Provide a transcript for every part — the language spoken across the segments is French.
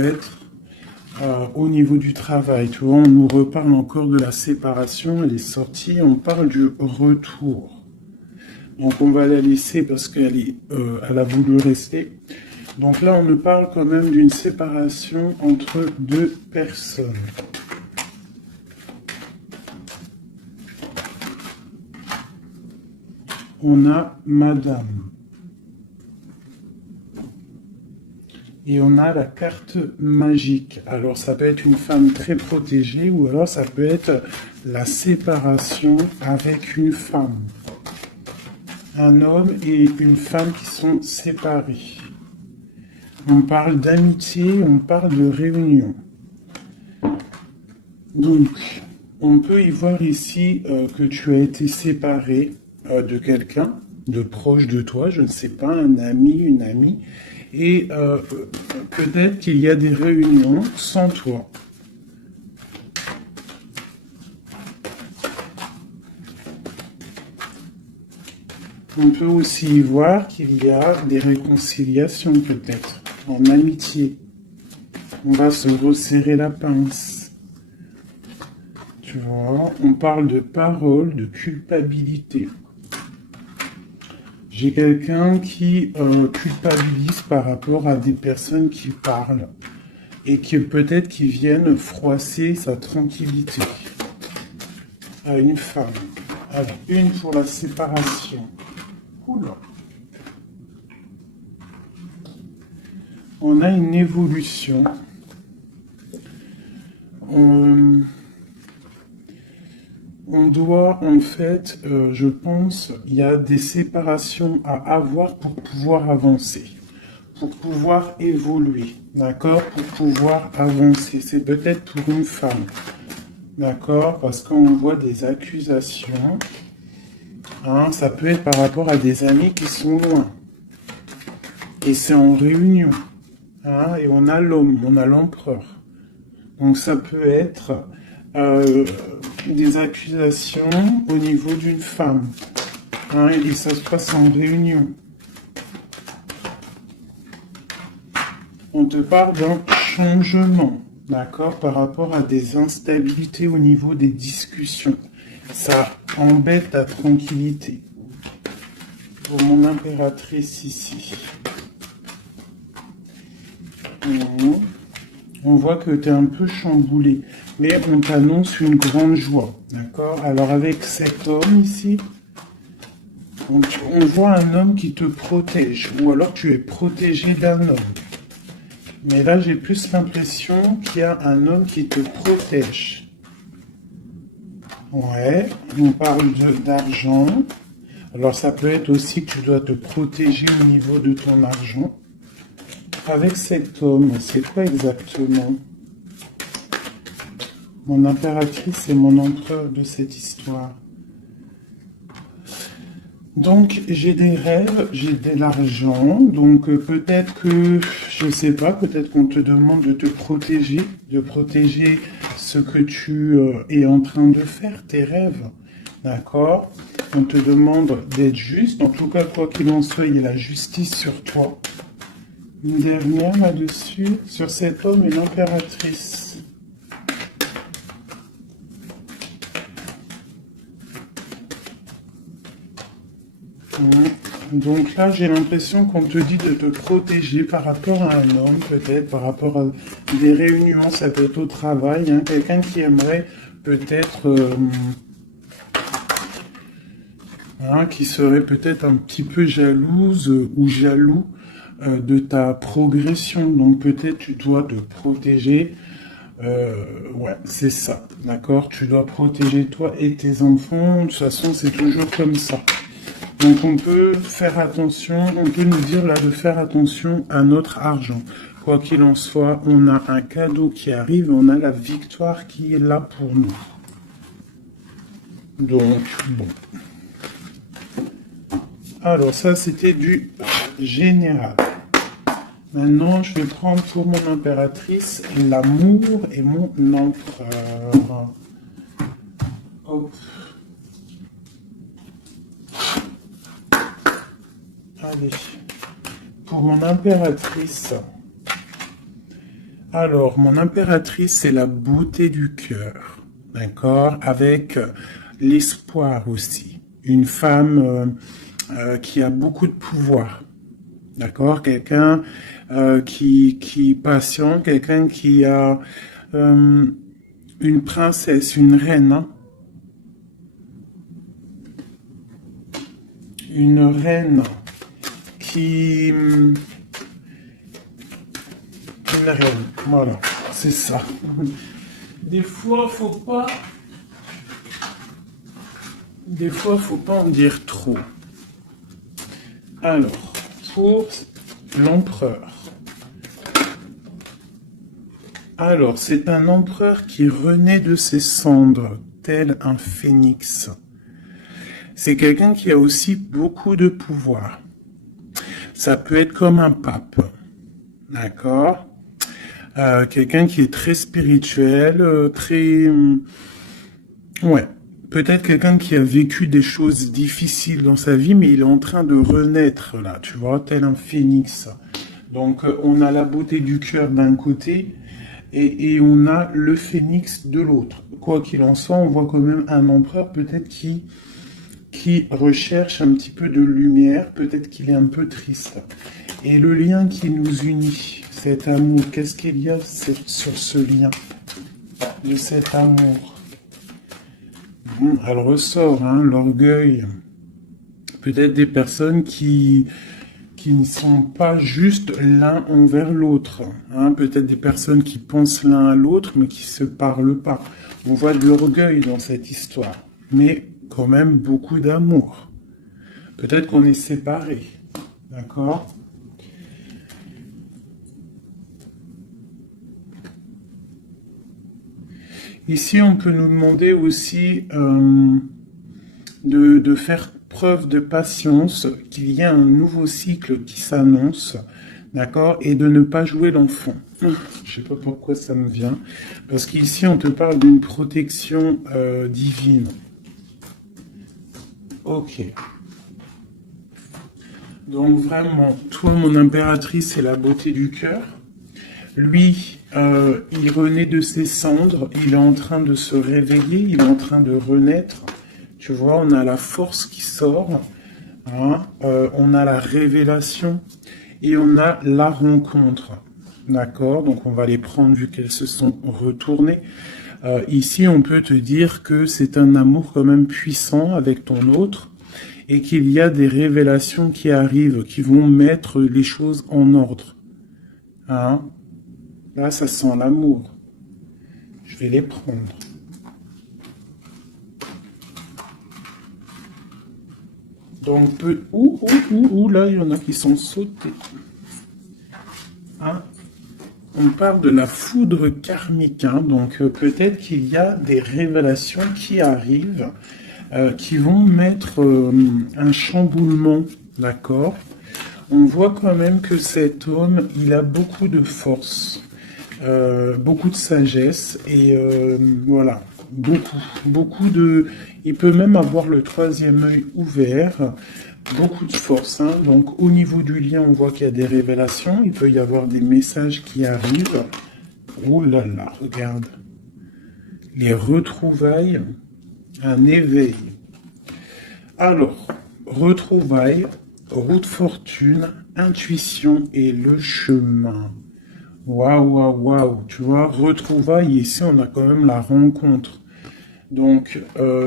être au niveau du travail. Tu vois, on nous reparle encore de la séparation, elle est sortie, on parle du retour. Donc on va la laisser parce elle a voulu rester. Donc là, on nous parle quand même d'une séparation entre deux personnes. On a Madame. Et on a la carte magique. Alors ça peut être une femme très protégée ou alors ça peut être la séparation avec une femme. Un homme et une femme qui sont séparés. On parle d'amitié, on parle de réunion. Donc, on peut y voir ici que tu as été séparé de quelqu'un, de proche de toi, je ne sais pas, un ami, une amie, et peut-être qu'il y a des réunions sans toi. On peut aussi y voir qu'il y a des réconciliations peut-être, en amitié. On va se resserrer la pince. Tu vois, on parle de parole, de culpabilité. J'ai quelqu'un qui culpabilise par rapport à des personnes qui parlent et qui peut-être qui viennent froisser sa tranquillité. À une femme. Allez, une pour la séparation. Oula. On a une évolution. On doit, en fait, je pense, il y a des séparations à avoir pour pouvoir avancer, pour pouvoir évoluer, d'accord, pour pouvoir avancer. C'est peut-être pour une femme, d'accord, parce qu'on voit des accusations. Hein, ça peut être par rapport à des amis qui sont loin. Et c'est en réunion. Hein, et on a l'homme, on a l'empereur. Donc ça peut être des accusations au niveau d'une femme. Hein, et ça se passe en réunion. On te parle d'un changement, d'accord, par rapport à des instabilités au niveau des discussions. Ça embête ta tranquillité. Pour mon impératrice ici. On voit que tu es un peu chamboulé, mais on t'annonce une grande joie, d'accord? Alors avec cet homme ici, on voit un homme qui te protège, ou alors tu es protégé d'un homme. Mais là, j'ai plus l'impression qu'il y a un homme qui te protège. Ouais, on parle d'argent. Alors ça peut être aussi que tu dois te protéger au niveau de ton argent. Avec cet homme, c'est quoi exactement? Mon impératrice et mon empereur de cette histoire. Donc j'ai des rêves, j'ai de l'argent, donc peut-être que, je sais pas, peut-être qu'on te demande de te protéger, de protéger ce que tu es en train de faire, tes rêves, d'accord? On te demande d'être juste, en tout cas quoi qu'il en soit, il y a la justice sur toi. Une dernière là-dessus, sur cet homme et l'impératrice. Donc là, j'ai l'impression qu'on te dit de te protéger par rapport à un homme, peut-être, par rapport à des réunions, ça peut être au travail, hein, quelqu'un qui aimerait peut-être, qui serait peut-être un petit peu jalouse ou jaloux de ta progression. Donc peut-être tu dois te protéger. Ouais, c'est ça, d'accord? Tu dois protéger toi et tes enfants. De toute façon, c'est toujours comme ça. Donc on peut faire attention, on peut nous dire là de faire attention à notre argent. Quoi qu'il en soit, on a un cadeau qui arrive, on a la victoire qui est là pour nous. Donc, bon. Alors ça, c'était du général. Maintenant, je vais prendre pour mon impératrice l'amour et mon empereur. Hop. Allez. Pour mon impératrice, Alors, mon impératrice, c'est la beauté du cœur, d'accord? Avec l'espoir aussi. Une femme qui a beaucoup de pouvoir, d'accord? Quelqu'un qui est patient, quelqu'un qui a euh, une princesse, une reine, hein? Une reine qui... Une reine, voilà, c'est ça. Des fois, faut pas... Des fois, faut pas en dire trop. Alors, pour l'empereur. Alors, c'est un empereur qui renaît de ses cendres, tel un phénix. C'est quelqu'un qui a aussi beaucoup de pouvoir. Ça peut être comme un pape, d'accord? Quelqu'un qui est très spirituel, très... Ouais, peut-être quelqu'un qui a vécu des choses difficiles dans sa vie, mais il est en train de renaître, là, tu vois, tel un phénix. Donc, on a la beauté du cœur d'un côté, et on a le phénix de l'autre. Quoi qu'il en soit, on voit quand même un empereur peut-être qui recherche un petit peu de lumière, peut-être qu'il est un peu triste. Et le lien qui nous unit, cet amour, qu'est-ce qu'il y a sur ce lien de cet amour? Elle ressort, hein, l'orgueil. Peut-être des personnes qui ne sont pas juste l'un envers l'autre. Hein, peut-être des personnes qui pensent l'un à l'autre, mais qui se parlent pas. On voit de l'orgueil dans cette histoire, mais quand même beaucoup d'amour. Peut-être qu'on est séparés, d'accord? Ici, on peut nous demander aussi de faire preuve de patience, qu'il y a un nouveau cycle qui s'annonce, d'accord, et de ne pas jouer l'enfant. Je sais pas pourquoi ça me vient, parce qu'ici on te parle d'une protection divine. Ok. Donc vraiment, toi mon impératrice, c'est la beauté du cœur. Lui, il renaît de ses cendres, il est en train de se réveiller, il est en train de renaître. Tu vois, on a la force qui sort, hein, on a la révélation et on a la rencontre. D'accord? Donc on va les prendre vu qu'elles se sont retournées. Ici, on peut te dire que c'est un amour quand même puissant avec ton autre et qu'il y a des révélations qui arrivent, qui vont mettre les choses en ordre. Hein? Là, ça sent l'amour. Je vais les prendre. Donc, là, il y en a qui sont sautés. Hein? On parle de la foudre karmique. Hein? Donc, peut-être qu'il y a des révélations qui arrivent, qui vont mettre un chamboulement, d'accord? On voit quand même que cet homme, il a beaucoup de force, beaucoup de sagesse, et voilà, beaucoup de... Il peut même avoir le troisième œil ouvert, beaucoup de force. Hein. Donc au niveau du lien, on voit qu'il y a des révélations, il peut y avoir des messages qui arrivent. Oh là là, regarde. Les retrouvailles, un éveil. Alors, retrouvailles, route fortune, intuition et le chemin. Waouh, waouh, waouh. Tu vois, retrouvailles, ici, on a quand même la rencontre. Donc,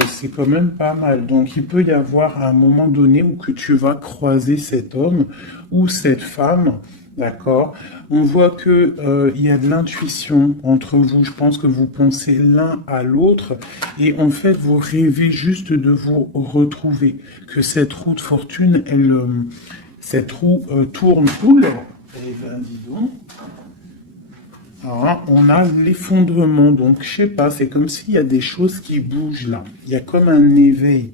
c'est quand même pas mal. Donc, il peut y avoir un moment donné où que tu vas croiser cet homme ou cette femme, d'accord? On voit que il y a de l'intuition entre vous. Je pense que vous pensez l'un à l'autre et en fait, vous rêvez juste de vous retrouver. Que cette roue de fortune, cette roue tourne. Oula, eh ben, dis donc. Alors, on a l'effondrement, donc je sais pas, c'est comme s'il y a des choses qui bougent là. Il y a comme un éveil.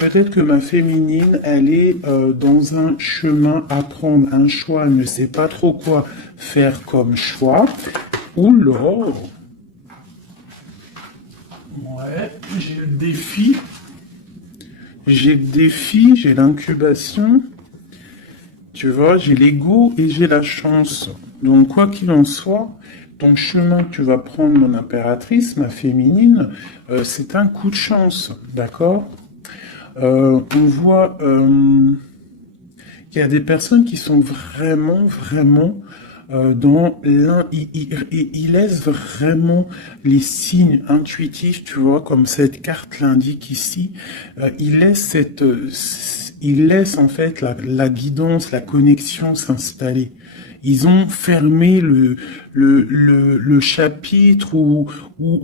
Peut-être que ma féminine, elle est dans un chemin à prendre, un choix, elle ne sait pas trop quoi faire comme choix. Oula! Ouais, j'ai le défi. J'ai le défi, j'ai l'incubation. Tu vois, j'ai l'ego et j'ai la chance. Donc, quoi qu'il en soit, ton chemin que tu vas prendre, mon impératrice, ma féminine, c'est un coup de chance, d'accord? On voit qu'il y a des personnes qui sont vraiment dans l'un, il laisse vraiment les signes intuitifs, tu vois, comme cette carte l'indique ici. Il laisse en fait la guidance, la connexion s'installer. Ils ont fermé le chapitre ou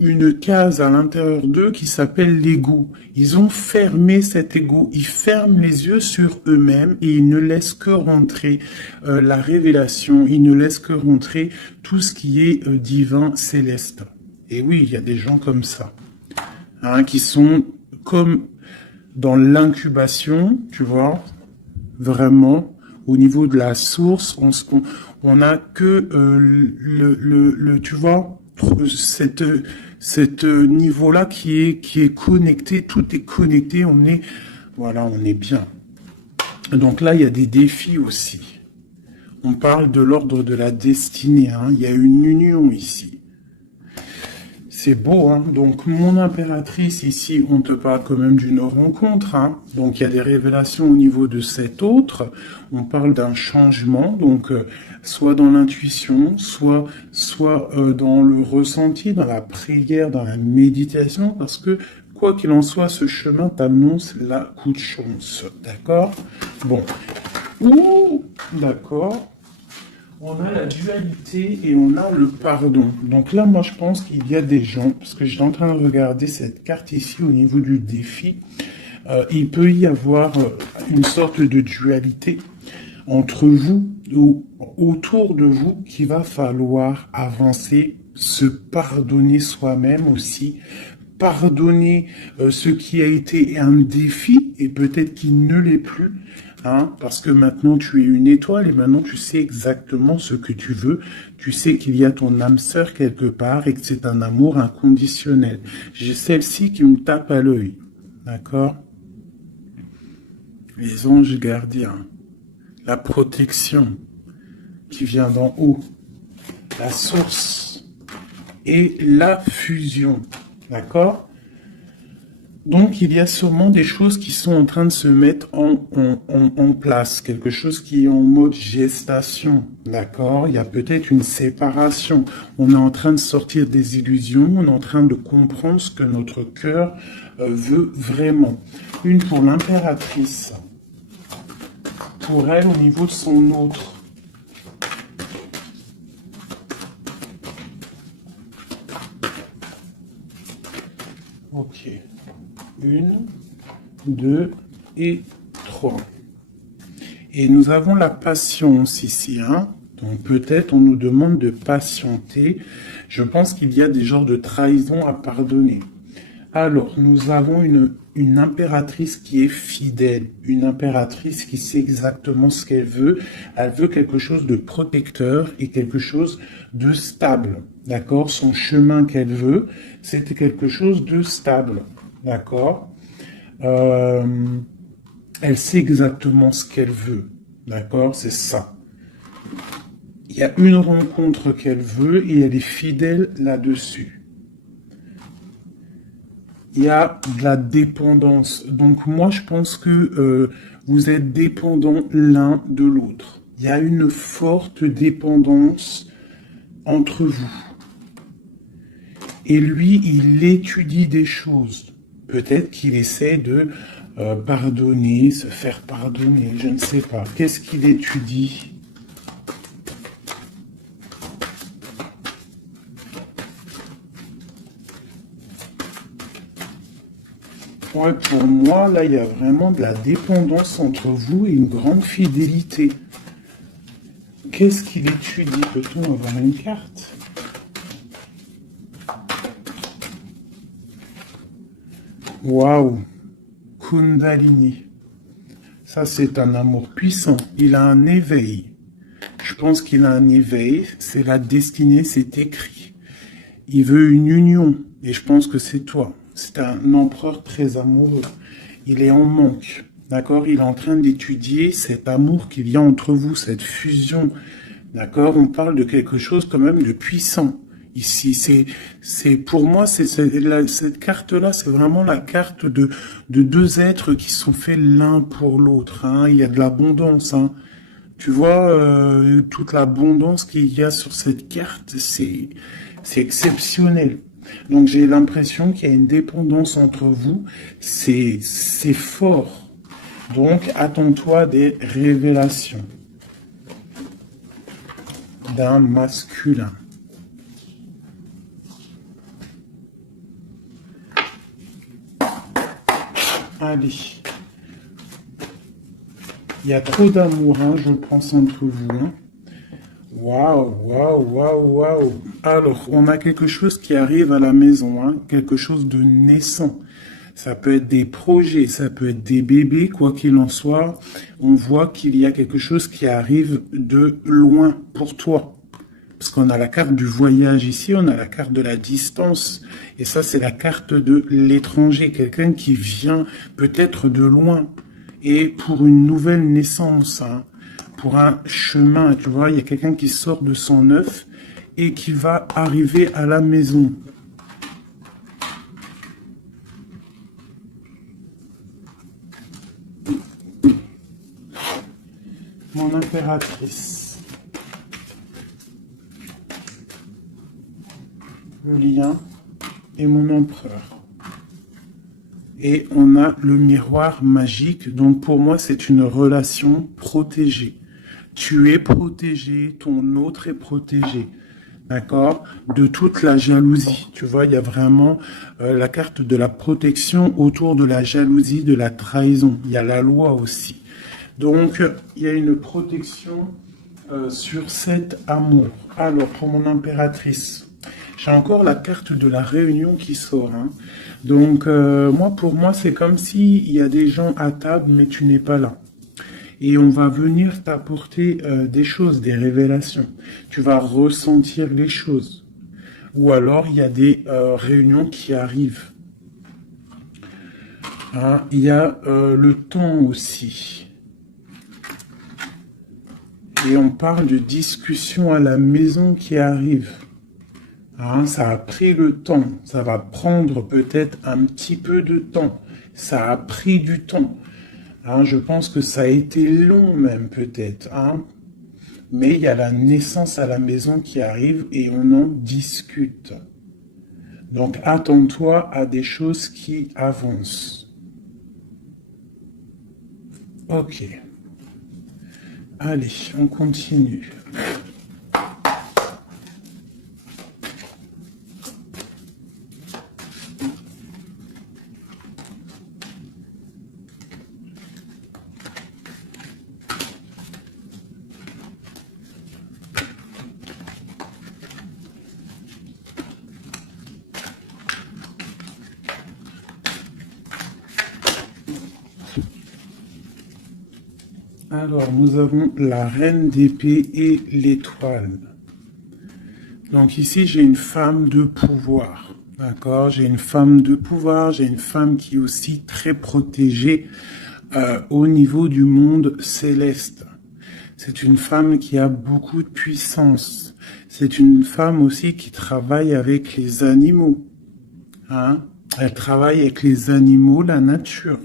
une case à l'intérieur d'eux qui s'appelle l'ego. Ils ont fermé cet ego. Ils ferment les yeux sur eux-mêmes et ils ne laissent que rentrer la révélation. Ils ne laissent que rentrer tout ce qui est divin, céleste. Et oui, il y a des gens comme ça, hein, qui sont comme dans l'incubation, tu vois, vraiment. Au niveau de la source, on a que tu vois, cette niveau-là qui est connecté, tout est connecté, voilà, on est bien. Donc là, il y a des défis aussi. On parle de l'ordre de la destinée, hein. Il y a une union ici. C'est beau, hein. Donc, mon impératrice, ici, on te parle quand même d'une rencontre, hein. Donc, il y a des révélations au niveau de cet autre. On parle d'un changement, donc, soit dans l'intuition, soit dans le ressenti, dans la prière, dans la méditation, parce que, quoi qu'il en soit, ce chemin t'annonce la coup de chance. D'accord? Bon. Ouh, d'accord. On a la dualité et on a le pardon. Donc là, moi, je pense qu'il y a des gens, parce que je suis en train de regarder cette carte ici au niveau du défi, il peut y avoir une sorte de dualité entre vous ou autour de vous qu'il va falloir avancer, se pardonner soi-même aussi, pardonner ce qui a été un défi et peut-être qu'il ne l'est plus. Hein, parce que maintenant tu es une étoile et maintenant tu sais exactement ce que tu veux. Tu sais qu'il y a ton âme sœur quelque part et que c'est un amour inconditionnel. J'ai celle-ci qui me tape à l'œil. D'accord? Les anges gardiens. La protection qui vient d'en haut. La source. Et la fusion. D'accord? Donc, il y a sûrement des choses qui sont en train de se mettre en place. Quelque chose qui est en mode gestation. D'accord? Il y a peut-être une séparation. On est en train de sortir des illusions. On est en train de comprendre ce que notre cœur veut vraiment. Une pour l'impératrice. Pour elle, au niveau de son autre. Ok. 1, 2 et 3. Et nous avons la patience ici, hein. Donc peut-être on nous demande de patienter. Je pense qu'il y a des genres de trahison à pardonner. Alors, nous avons une impératrice qui est fidèle, une impératrice qui sait exactement ce qu'elle veut. Elle veut quelque chose de protecteur et quelque chose de stable. D'accord? Son chemin qu'elle veut, c'est quelque chose de stable. D'accord? Elle sait exactement ce qu'elle veut. D'accord? C'est ça. Il y a une rencontre qu'elle veut et elle est fidèle là-dessus. Il y a de la dépendance. Donc moi, je pense que vous êtes dépendants l'un de l'autre. Il y a une forte dépendance entre vous. Et lui, il étudie des choses. Peut-être qu'il essaie de pardonner, se faire pardonner, je ne sais pas. Qu'est-ce qu'il étudie ? Ouais, pour moi, là, il y a vraiment de la dépendance entre vous et une grande fidélité. Qu'est-ce qu'il étudie? Peut-on avoir une carte? Waouh! Kundalini. Ça, c'est un amour puissant. Il a un éveil. Je pense qu'il a un éveil. C'est la destinée, c'est écrit. Il veut une union. Et je pense que c'est toi. C'est un empereur très amoureux. Il est en manque. D'accord? Il est en train d'étudier cet amour qu'il y a entre vous, cette fusion. D'accord? On parle de quelque chose quand même de puissant. Ici, pour moi, cette carte-là, c'est vraiment la carte de deux êtres qui sont faits l'un pour l'autre, hein. Il y a de l'abondance, hein. Tu vois, toute l'abondance qu'il y a sur cette carte, c'est exceptionnel. Donc, j'ai l'impression qu'il y a une dépendance entre vous. C'est fort. Donc, attends-toi des révélations d'un masculin. Allez. Il y a trop d'amour, hein, je pense, entre vous. Hein. Waouh, waouh, waouh, waouh. Alors, on a quelque chose qui arrive à la maison, hein, quelque chose de naissant. Ça peut être des projets, ça peut être des bébés, quoi qu'il en soit. On voit qu'il y a quelque chose qui arrive de loin pour toi. Parce qu'on a la carte du voyage ici, on a la carte de la distance. Et ça, c'est la carte de l'étranger. Quelqu'un qui vient peut-être de loin. Et pour une nouvelle naissance, hein, pour un chemin, tu vois, il y a quelqu'un qui sort de son œuf et qui va arriver à la maison. Mon impératrice. Le lien et mon empereur. Et on a le miroir magique. Donc pour moi, c'est une relation protégée. Tu es protégé, ton autre est protégé. D'accord? De toute la jalousie. Tu vois, il y a vraiment la carte de la protection autour de la jalousie, de la trahison. Il y a la loi aussi. Donc, il y a une protection sur cet amour. Alors, pour mon impératrice, j'ai encore la carte de la réunion qui sort. Hein. Donc, pour moi, c'est comme s'il y a des gens à table, mais tu n'es pas là. Et on va venir t'apporter des choses, des révélations. Tu vas ressentir les choses. Ou alors, il y a des réunions qui arrivent. Hein, il y a le temps aussi. Et on parle de discussion à la maison qui arrive. Hein, ça a pris le temps. Ça va prendre peut-être un petit peu de temps. Ça a pris du temps. Hein, je pense que ça a été long même peut-être. Hein. Mais il y a la naissance à la maison qui arrive et on en discute. Donc attends-toi à des choses qui avancent. Ok. Allez, on continue. Alors, nous avons la reine d'épée et l'étoile. Donc ici, j'ai une femme de pouvoir. D'accord? J'ai une femme de pouvoir, j'ai une femme qui est aussi très protégée au niveau du monde céleste. C'est une femme qui a beaucoup de puissance. C'est une femme aussi qui travaille avec les animaux. Hein? Elle travaille avec les animaux, la nature.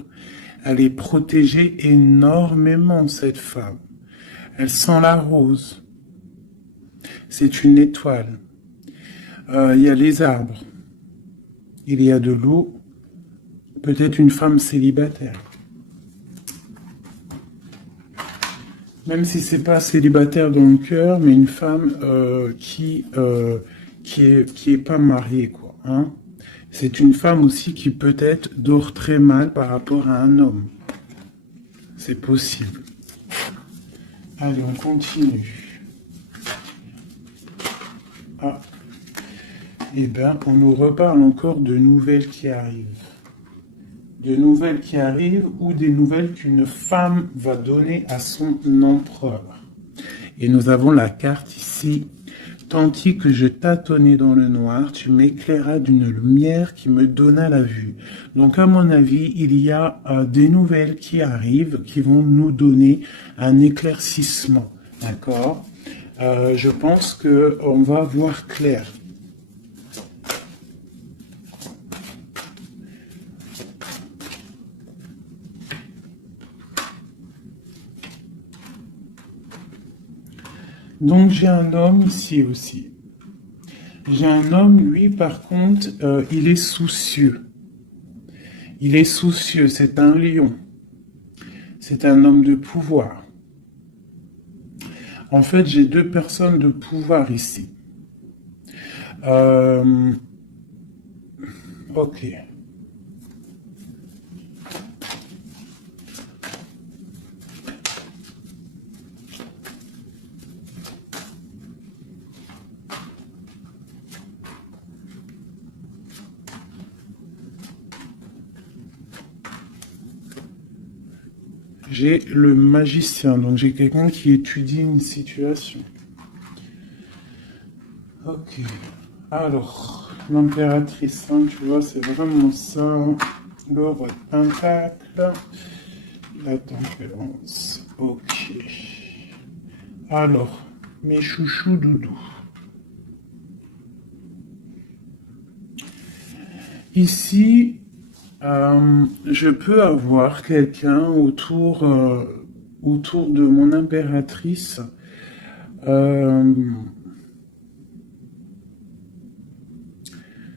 Elle est protégée énormément, cette femme. Elle sent la rose. C'est une étoile. Il y a les arbres. Il y a de l'eau. Peut-être une femme célibataire. Même si c'est pas célibataire dans le cœur, mais une femme qui est pas mariée, quoi. Hein. C'est une femme aussi qui peut-être dort très mal par rapport à un homme. C'est possible. Allez, on continue. Ah. Eh bien, on nous reparle encore de nouvelles qui arrivent. De nouvelles qui arrivent ou des nouvelles qu'une femme va donner à son empereur. Et nous avons la carte ici. Tandis que je tâtonnais dans le noir, tu m'éclairas d'une lumière qui me donna la vue. Donc, à mon avis, il y a des nouvelles qui arrivent, qui vont nous donner un éclaircissement. D'accord? Je pense que on va voir clair. Donc j'ai un homme ici aussi. J'ai un homme, lui, par contre, il est soucieux. Il est soucieux, c'est un lion. C'est un homme de pouvoir. En fait, j'ai deux personnes de pouvoir ici. Ok. J'ai le magicien, donc j'ai quelqu'un qui étudie une situation. Ok. Alors, l'impératrice, hein, tu vois, c'est vraiment ça. Le roi de pentacle. La tempérance. Ok. Alors, mes chouchous doudous. Ici, je peux avoir quelqu'un autour de mon impératrice.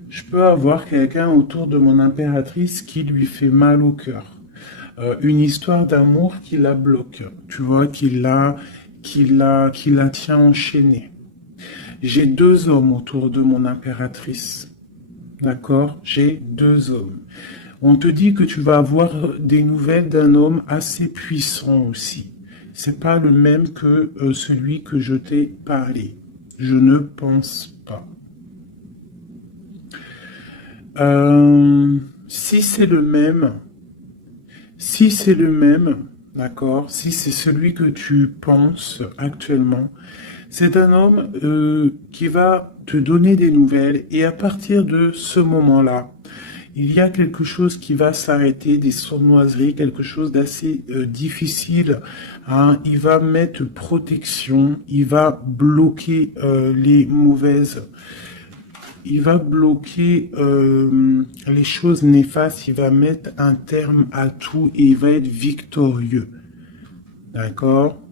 Je peux avoir quelqu'un autour de mon impératrice qui lui fait mal au cœur. Une histoire d'amour qui la bloque, tu vois, qui la tient enchaînée. J'ai deux hommes autour de mon impératrice. D'accord? J'ai deux hommes. On te dit que tu vas avoir des nouvelles d'un homme assez puissant aussi. C'est pas le même que celui que je t'ai parlé. Je ne pense pas. Si c'est le même, d'accord, si c'est celui que tu penses actuellement, c'est un homme qui va te donner des nouvelles et à partir de ce moment-là, il y a quelque chose qui va s'arrêter, des sournoiseries, quelque chose d'assez difficile. Hein. Il va mettre protection, il va bloquer les mauvaises. Il va bloquer les choses néfastes, il va mettre un terme à tout et il va être victorieux. D'accord?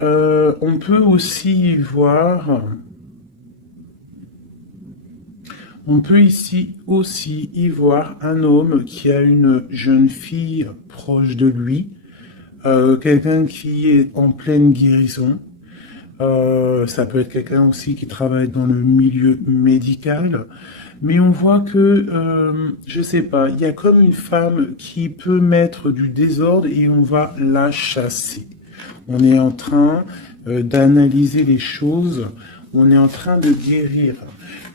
On peut aussi voir... On peut ici aussi y voir un homme qui a une jeune fille proche de lui, quelqu'un qui est en pleine guérison. Ça peut être quelqu'un aussi qui travaille dans le milieu médical. Mais on voit que, je sais pas, il y a comme une femme qui peut mettre du désordre et on va la chasser. On est en train d'analyser les choses, on est en train de guérir.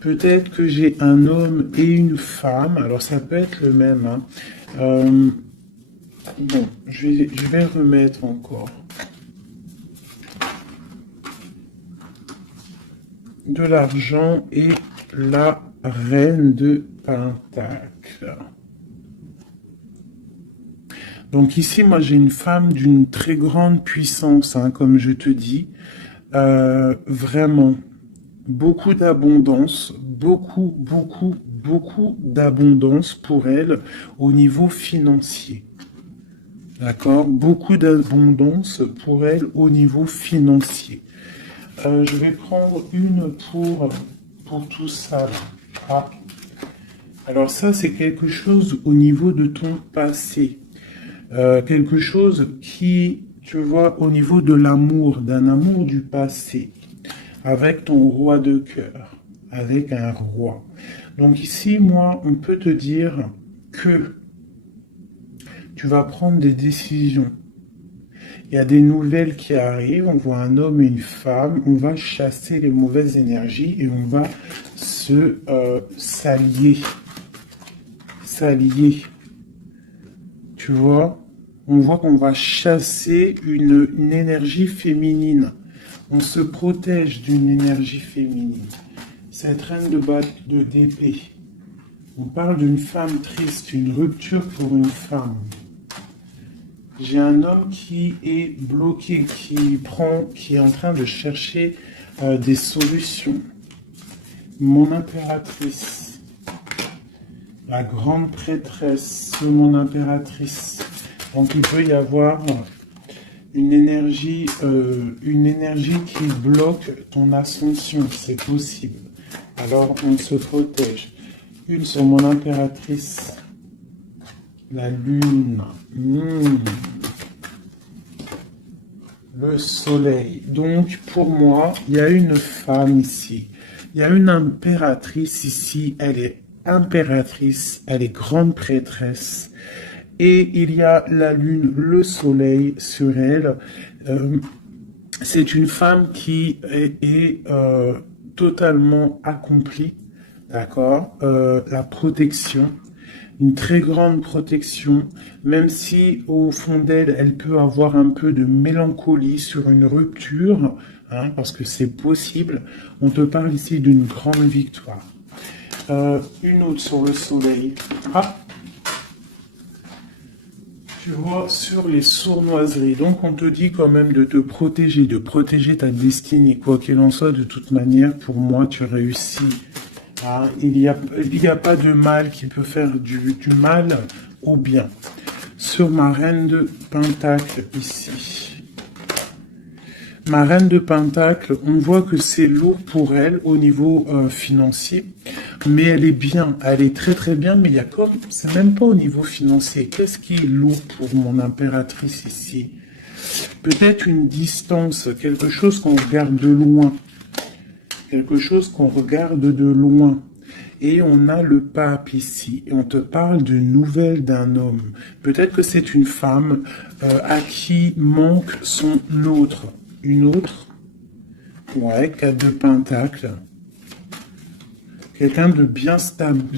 Peut-être que j'ai un homme et une femme, alors ça peut être le même. Hein. Bon, je vais remettre encore. De l'argent et la reine de Pentacle. Donc ici, moi j'ai une femme d'une très grande puissance, hein, comme je te dis. Vraiment, beaucoup d'abondance, beaucoup d'abondance pour elle au niveau financier. D'accord? Beaucoup d'abondance pour elle au niveau financier. Je vais prendre une pour tout ça. Ah. Alors ça, c'est quelque chose au niveau de ton passé. Quelque chose qui, tu vois, au niveau de l'amour, d'un amour du passé, avec ton roi de cœur, avec un roi. Donc ici, moi, on peut te dire que tu vas prendre des décisions. Il y a des nouvelles qui arrivent, on voit un homme et une femme, on va chasser les mauvaises énergies et on va s'allier. Tu vois, on voit qu'on va chasser une énergie féminine. On se protège d'une énergie féminine. Cette reine d'épée. On parle d'une femme triste, une rupture pour une femme. J'ai un homme qui est bloqué, qui est en train de chercher des solutions. Mon impératrice, la grande prêtresse, mon impératrice. Donc il peut y avoir une énergie qui bloque ton ascension, c'est possible. Alors on se protège. Une sur mon impératrice, la lune, le soleil. Donc pour moi, il y a une femme ici. Il y a une impératrice ici, elle est impératrice, elle est grande prêtresse. Et il y a la lune, le soleil sur elle. C'est une femme qui est totalement accomplie, d'accord? La protection, une très grande protection, même si au fond d'elle, elle peut avoir un peu de mélancolie sur une rupture, hein, parce que c'est possible. On te parle ici d'une grande victoire. Une autre sur le soleil. Ah, tu vois, sur les sournoiseries. Donc, on te dit quand même de te protéger, de protéger ta destinée. Quoi qu'il en soit, de toute manière, pour moi, tu réussis. Ah, il n'y a pas de mal qui peut faire du mal au bien. Sur ma reine de Pentacle, ici. Ma reine de Pentacle, on voit que c'est lourd pour elle au niveau financier. Mais elle est bien, elle est très très bien, mais il y a comme, c'est même pas au niveau financier. Qu'est-ce qui est lourd pour mon impératrice ici? Peut-être une distance, quelque chose qu'on regarde de loin. Quelque chose qu'on regarde de loin. Et on a le pape ici. Et on te parle de nouvelles d'un homme. Peut-être que c'est une femme à qui manque son autre. Une autre. Ouais, 4 de Pentacle. Quelqu'un de bien stable,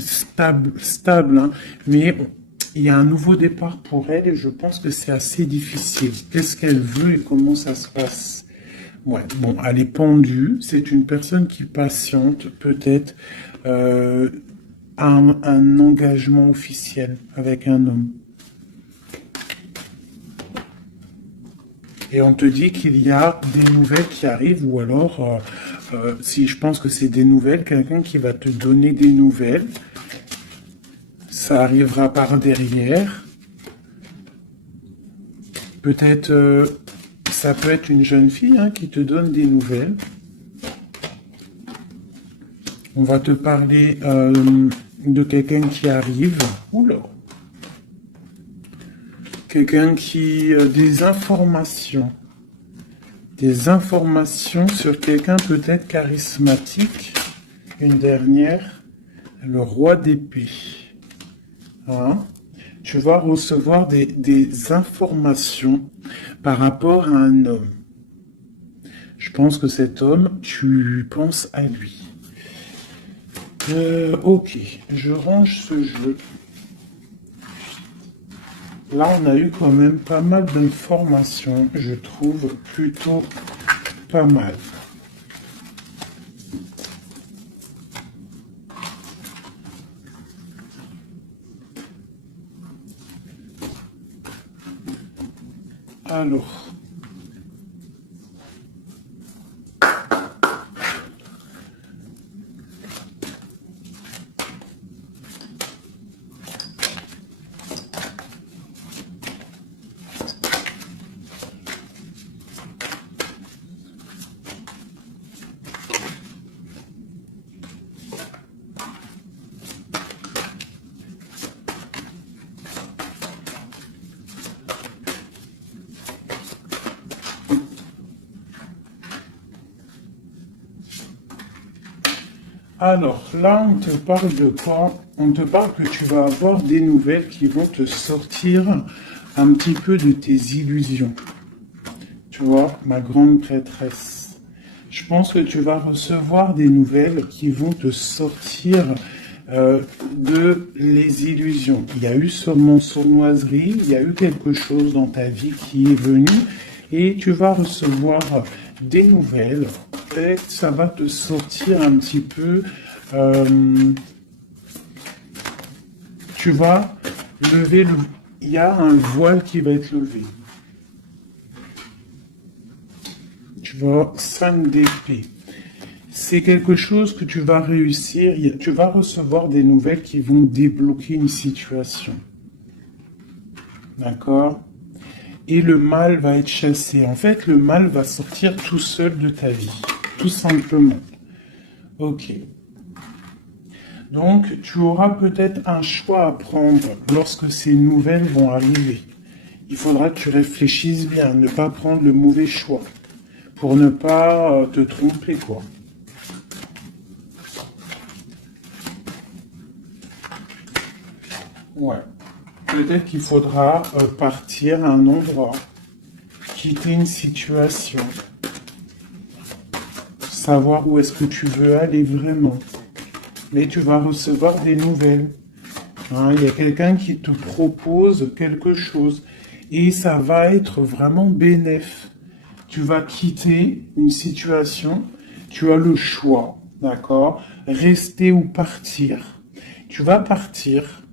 hein. Mais il y a un nouveau départ pour elle et je pense que c'est assez difficile. Qu'est-ce qu'elle veut et comment ça se passe? Ouais, bon, elle est pendue. C'est une personne qui patiente, peut-être, un engagement officiel avec un homme. Et on te dit qu'il y a des nouvelles qui arrivent, ou alors, si je pense que c'est des nouvelles, quelqu'un qui va te donner des nouvelles, ça arrivera par derrière. Peut-être, ça peut être une jeune fille hein, qui te donne des nouvelles. On va te parler de quelqu'un qui arrive. Oula. Quelqu'un qui... des informations. Des informations sur quelqu'un peut-être charismatique. Une dernière. Le roi d'épée. Hein? Tu vas recevoir des informations par rapport à un homme. Je pense que cet homme, tu penses à lui. Ok, je range ce jeu. Là, on a eu quand même pas mal d'informations, je trouve plutôt pas mal. Alors... Alors, là, on te parle de quoi? On te parle que tu vas avoir des nouvelles qui vont te sortir un petit peu de tes illusions. Tu vois, ma grande prêtresse. Je pense que tu vas recevoir des nouvelles qui vont te sortir de les illusions. Il y a eu sûrement sournoiserie, il y a eu quelque chose dans ta vie qui est venu et tu vas recevoir des nouvelles. Et ça va te sortir un petit peu. Tu vas lever il y a un voile qui va être levé. Tu vois, 5 d'épée. C'est quelque chose que tu vas réussir. Tu vas recevoir des nouvelles qui vont débloquer une situation. D'accord? Et le mal va être chassé. En fait, le mal va sortir tout seul de ta vie. Tout simplement. Ok. Donc, tu auras peut-être un choix à prendre lorsque ces nouvelles vont arriver. Il faudra que tu réfléchisses bien, ne pas prendre le mauvais choix. Pour ne pas te tromper, quoi. Ouais. Peut-être qu'il faudra partir à un endroit, quitter une situation, savoir où est-ce que tu veux aller vraiment. Mais tu vas recevoir des nouvelles. Hein, il y a quelqu'un qui te propose quelque chose et ça va être vraiment bénéf. Tu vas quitter une situation, tu as le choix, d'accord? Rester ou partir. Tu vas partir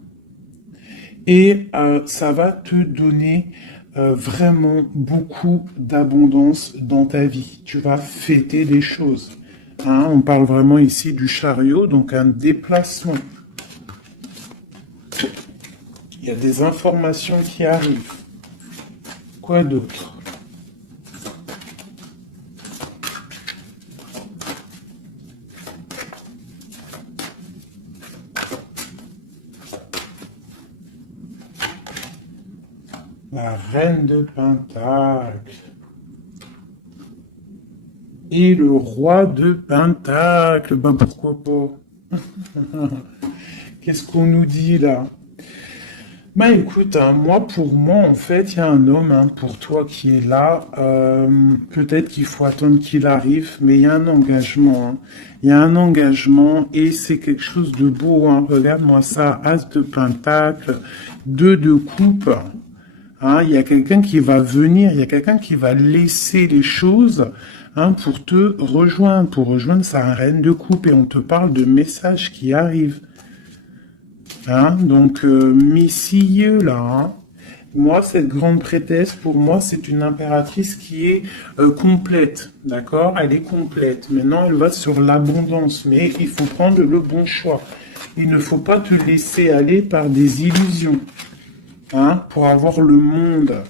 et ça va te donner vraiment beaucoup d'abondance dans ta vie. Tu vas fêter des choses. Hein, on parle vraiment ici du chariot, donc un déplacement. Il y a des informations qui arrivent. Quoi d'autre? La reine de Pentacle. Et le roi de Pentacle. Ben pourquoi pas? Qu'est-ce qu'on nous dit là? Bah écoute, hein, pour moi, en fait, il y a un homme pour toi qui est là. Peut-être qu'il faut attendre qu'il arrive, mais il y a un engagement. Il y a un engagement et c'est quelque chose de beau. Regarde-moi ça, As de Pentacle, 2 de coupe. Il y a quelqu'un qui va venir, il y a quelqu'un qui va laisser les choses pour te rejoindre. Pour rejoindre sa reine de coupe et on te parle de messages qui arrivent. Donc, messieurs, là, moi, cette grande prêtresse, pour moi, c'est une impératrice qui est complète, d'accord? Elle est complète. Maintenant, elle va sur l'abondance, mais il faut prendre le bon choix. Il ne faut pas te laisser aller par des illusions, pour avoir le monde.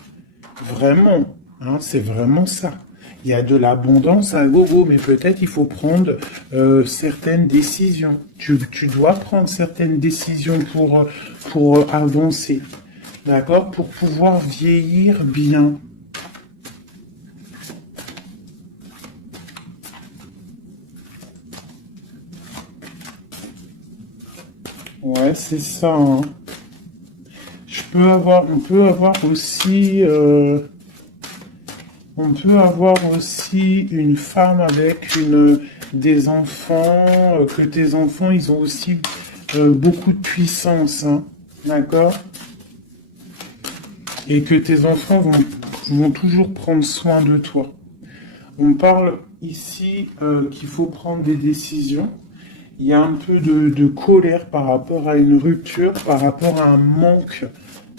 Vraiment, c'est vraiment ça. Il y a de l'abondance à gogo, mais peut-être il faut prendre certaines décisions. Tu dois prendre certaines décisions pour avancer. D'accord? Pour pouvoir vieillir bien. Ouais, c'est ça. On peut avoir aussi... On peut avoir aussi une femme avec des enfants, que tes enfants, ils ont aussi beaucoup de puissance, d'accord? Et que tes enfants vont toujours prendre soin de toi. On parle ici qu'il faut prendre des décisions. Il y a un peu de colère par rapport à une rupture, par rapport à un manque,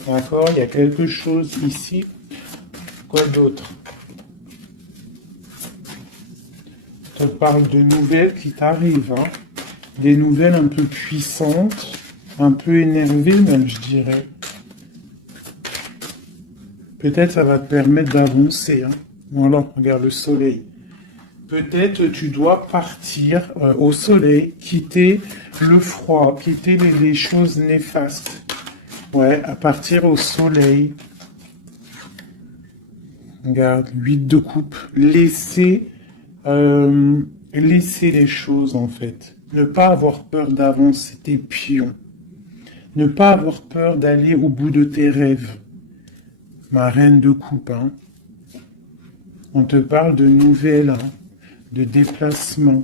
d'accord? Il y a quelque chose ici. Quoi d'autre? Je te parle de nouvelles qui t'arrivent, Des nouvelles un peu puissantes, un peu énervées même, je dirais. Peut-être ça va te permettre d'avancer, Voilà, regarde le soleil. Peut-être tu dois partir au soleil, quitter le froid, quitter les choses néfastes. Ouais, à partir au soleil. Regarde, 8 de coupe. Laisser les choses, en fait. Ne pas avoir peur d'avancer tes pions. Ne pas avoir peur d'aller au bout de tes rêves. Ma reine de coupe, On te parle de nouvelles, de déplacement.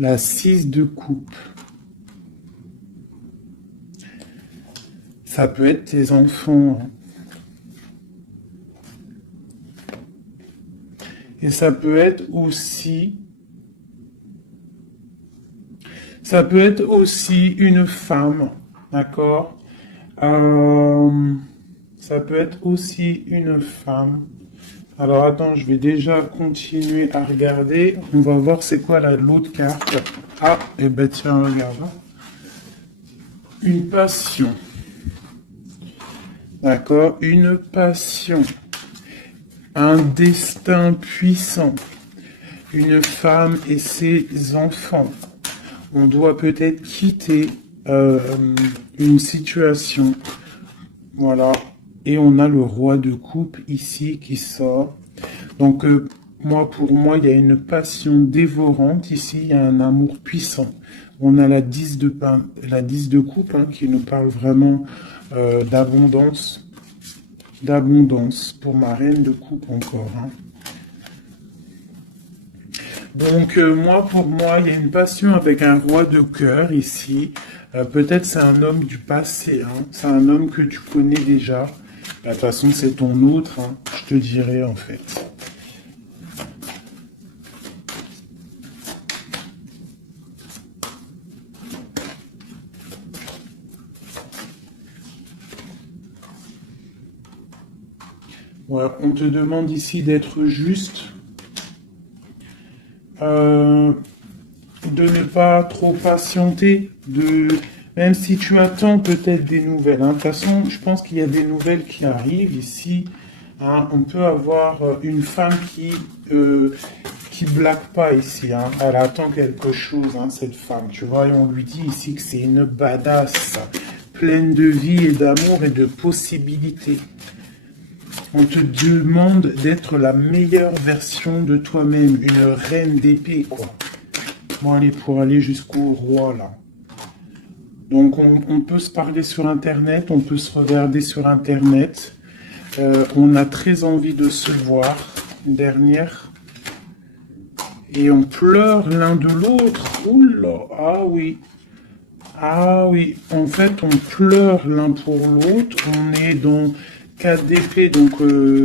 La 6 de coupe. Ça peut être tes enfants. Hein. Et ça peut être aussi... Ça peut être aussi une femme, d'accord? Ça peut être aussi une femme. Alors attends, je vais déjà continuer à regarder. On va voir c'est quoi l'autre carte. Ah, et ben tiens, regarde. Une passion. D'accord? Une passion. Un destin puissant. Une femme et ses enfants. On doit peut-être quitter une situation. Voilà. Et on a le roi de coupe ici qui sort. Donc, pour moi, il y a une passion dévorante. Ici, il y a un amour puissant. On a la 10 de coupe hein, qui nous parle vraiment d'abondance. D'abondance pour ma reine de coupe encore. Hein. Donc, pour moi, il y a une passion avec un roi de cœur ici. Peut-être c'est un homme du passé. Hein. C'est un homme que tu connais déjà. De toute façon, c'est ton autre. Hein. Je te dirais, en fait. Voilà, on te demande ici d'être juste. De ne pas trop patienter, même si tu attends peut-être des nouvelles. Hein. De toute façon, je pense qu'il y a des nouvelles qui arrivent ici. Hein. On peut avoir une femme qui blague pas ici. Hein. Elle attend quelque chose, hein, cette femme. Tu vois, et on lui dit ici que c'est une badass, pleine de vie et d'amour et de possibilités. On te demande d'être la meilleure version de toi-même, une reine d'épée, quoi. Bon, allez, pour aller jusqu'au roi, là. Donc, on peut se parler sur Internet, on peut se regarder sur Internet. On a très envie de se voir. Une dernière. Et on pleure l'un de l'autre. Oula, ah oui. Ah oui, en fait, on pleure l'un pour l'autre. On est dans 4 d'épée, donc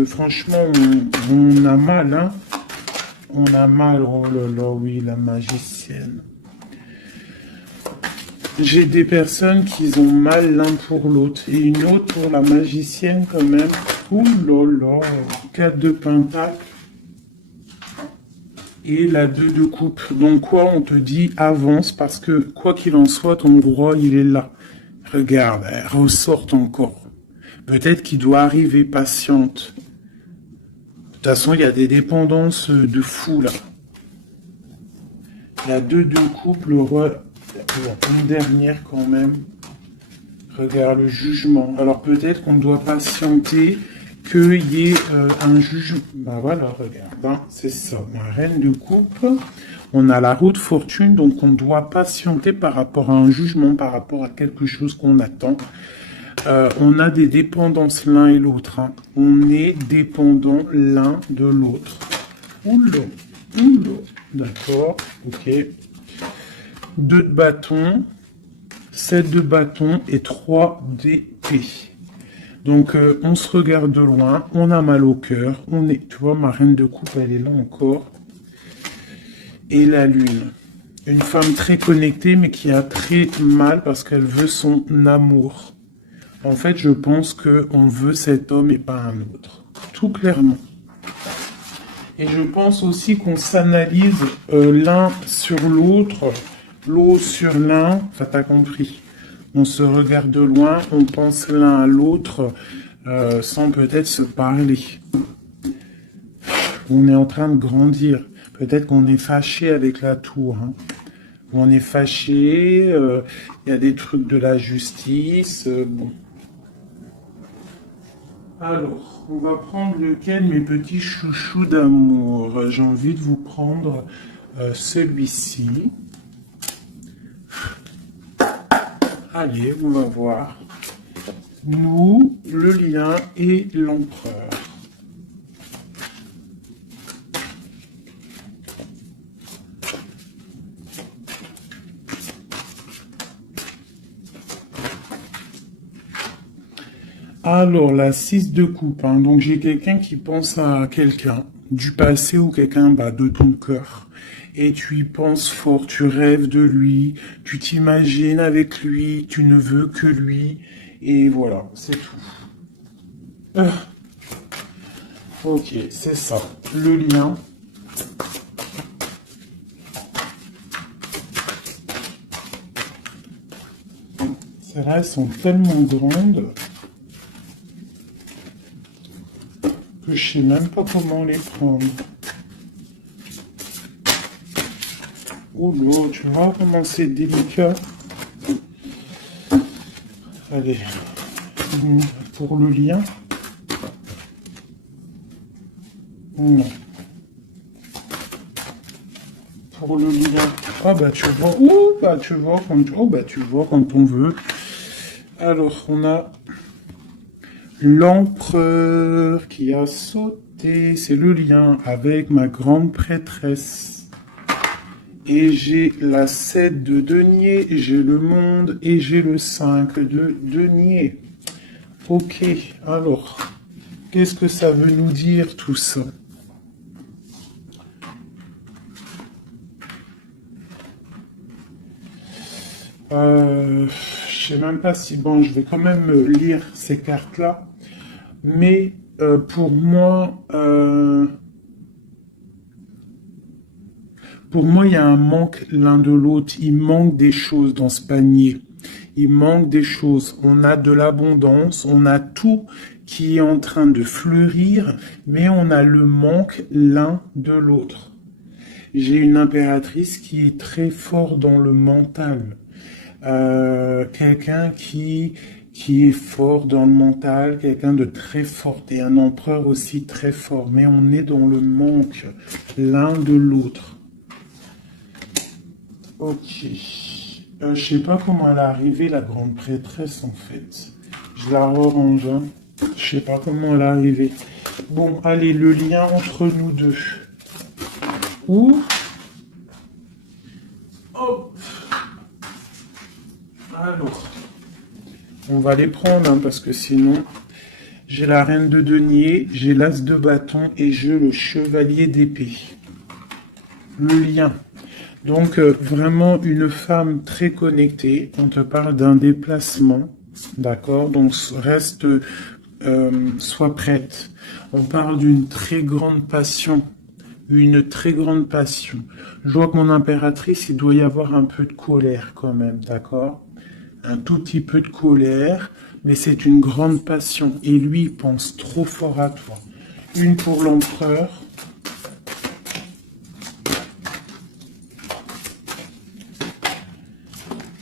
franchement, on a mal, hein. On a mal, oh là là, oui, la magicienne. J'ai des personnes qui ont mal l'un pour l'autre. Et une autre pour la magicienne quand même. Ouh là là, 4 de pentacle. Et la 2 de coupe. Donc quoi, on te dit avance parce que quoi qu'il en soit, ton roi, il est là. Regarde, elle ressort encore. Peut-être qu'il doit arriver patiente. De toute façon, il y a des dépendances de fou là. La 2 de coupe, le roi, une dernière quand même. Regarde le jugement. Alors peut-être qu'on doit patienter qu'il y ait un jugement. Ben voilà, regarde, hein, c'est ça. La reine de coupe. On a la roue de fortune, donc on doit patienter par rapport à un jugement, par rapport à quelque chose qu'on attend. On a des dépendances l'un et l'autre. Hein. On est dépendant l'un de l'autre. Oula, oula. D'accord, ok. 2 de bâton, 7 de bâton et 3 d'épée. Donc, on se regarde de loin, on a mal au cœur. Tu vois, ma reine de coupe, elle est là encore. Et la lune. Une femme très connectée, mais qui a très mal parce qu'elle veut son amour. En fait, je pense qu'on veut cet homme et pas un autre. Tout clairement. Et je pense aussi qu'on s'analyse l'un sur l'autre, l'autre sur l'un. Enfin, t'as compris. On se regarde de loin, on pense l'un à l'autre sans peut-être se parler. On est en train de grandir. Peut-être qu'on est fâché avec la tour. Hein. On est fâché, il y a des trucs de la justice. Bon. Alors, on va prendre lequel, mes petits chouchous d'amour. J'ai envie de vous prendre celui-ci. Allez, on va voir. Nous, le lien et l'empereur. Alors, la 6 de coupe, hein. Donc j'ai quelqu'un qui pense à quelqu'un du passé ou quelqu'un bah, de ton cœur. Et tu y penses fort, tu rêves de lui, tu t'imagines avec lui, tu ne veux que lui. Et voilà, c'est tout. Euh, ok, c'est ça. Le lien. Celles-là, elles sont tellement grandes que je sais même pas comment les prendre. Oh là, tu vois comment c'est délicat. Allez, pour le lien. Non. Pour le lien. Ah bah tu vois. Ouh, bah tu vois quand oh, bah, tu vois quand on veut. Alors, on a l'empereur qui a sauté. C'est le lien avec ma grande prêtresse. Et j'ai la 7 de denier, j'ai le monde et j'ai le 5 de denier. Ok, alors, qu'est-ce que ça veut nous dire tout ça? Je sais même pas si, bon, je vais quand même lire ces cartes-là, mais pour moi, il y a un manque l'un de l'autre. Il manque des choses dans ce panier. Il manque des choses. On a de l'abondance, on a tout qui est en train de fleurir, mais on a le manque l'un de l'autre. J'ai une impératrice qui est très fort dans le mental. Quelqu'un qui est fort dans le mental, quelqu'un de très fort et un empereur aussi très fort. Mais on est dans le manque l'un de l'autre. Ok. Je sais pas comment elle est arrivée, la grande prêtresse, en fait. Je la rerange, hein. Je sais pas comment elle est arrivée. Bon, allez, le lien entre nous deux. Ou... Hop. Alors, on va les prendre, hein, parce que sinon... J'ai la reine de denier, j'ai l'as de bâton et j'ai le chevalier d'épée. Le lien. Donc, vraiment une femme très connectée. On te parle d'un déplacement. D'accord? Donc, reste, sois prête. On parle d'une très grande passion. Une très grande passion. Je vois que mon impératrice, il doit y avoir un peu de colère quand même. D'accord? Un tout petit peu de colère, mais c'est une grande passion. Et lui, il pense trop fort à toi. Une pour l'empereur.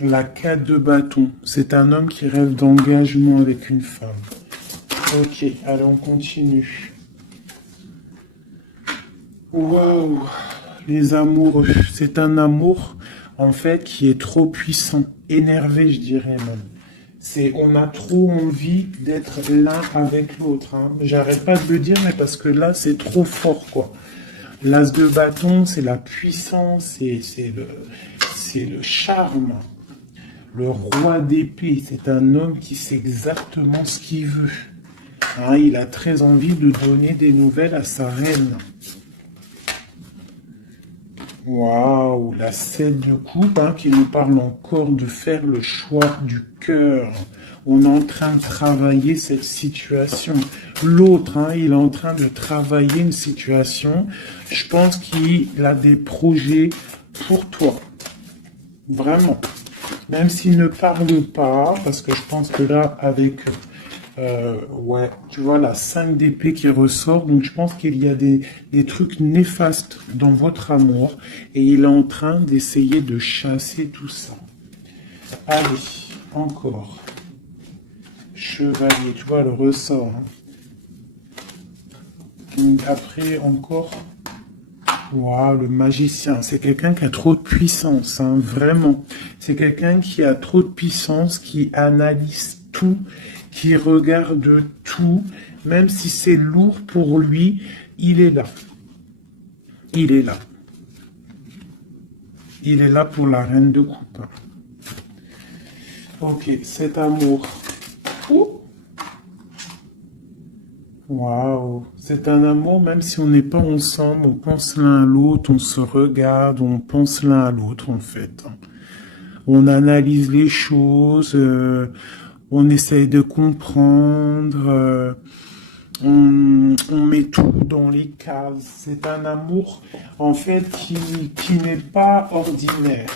La 4 de bâton. C'est un homme qui rêve d'engagement avec une femme. Ok, allez, on continue. Waouh, les amoureux. C'est un amour, en fait, qui est trop puissant. Énervé, je dirais même. On a trop envie d'être l'un avec l'autre, hein. J'arrête pas de le dire, mais parce que là, c'est trop fort, quoi. L'as de bâton, c'est la puissance, c'est le charme. Le roi d'épée, c'est un homme qui sait exactement ce qu'il veut. Hein, il a très envie de donner des nouvelles à sa reine. Waouh, la 7 de coupe, hein, qui nous parle encore de faire le choix du cœur. On est en train de travailler cette situation. L'autre, hein, il est en train de travailler une situation. Je pense qu'il a des projets pour toi. Vraiment. Même s'il ne parle pas, parce que je pense que là, avec... ouais, tu vois la 5 d'épée qui ressort, donc je pense qu'il y a des trucs néfastes dans votre amour, et il est en train d'essayer de chasser tout ça. Allez, encore. Chevalier, tu vois le ressort. Hein. Donc après, encore... Waouh, le magicien, c'est quelqu'un qui a trop de puissance, hein, vraiment. C'est quelqu'un qui a trop de puissance, qui analyse tout, qui regarde tout, même si c'est lourd pour lui, il est là. Il est là. Il est là pour la reine de coupe. Ok, cet amour. Ouh. Waouh, c'est un amour, même si on n'est pas ensemble, on pense l'un à l'autre, on se regarde, on pense l'un à l'autre en fait. On analyse les choses, on essaye de comprendre, on met tout dans les cases. C'est un amour en fait qui n'est pas ordinaire.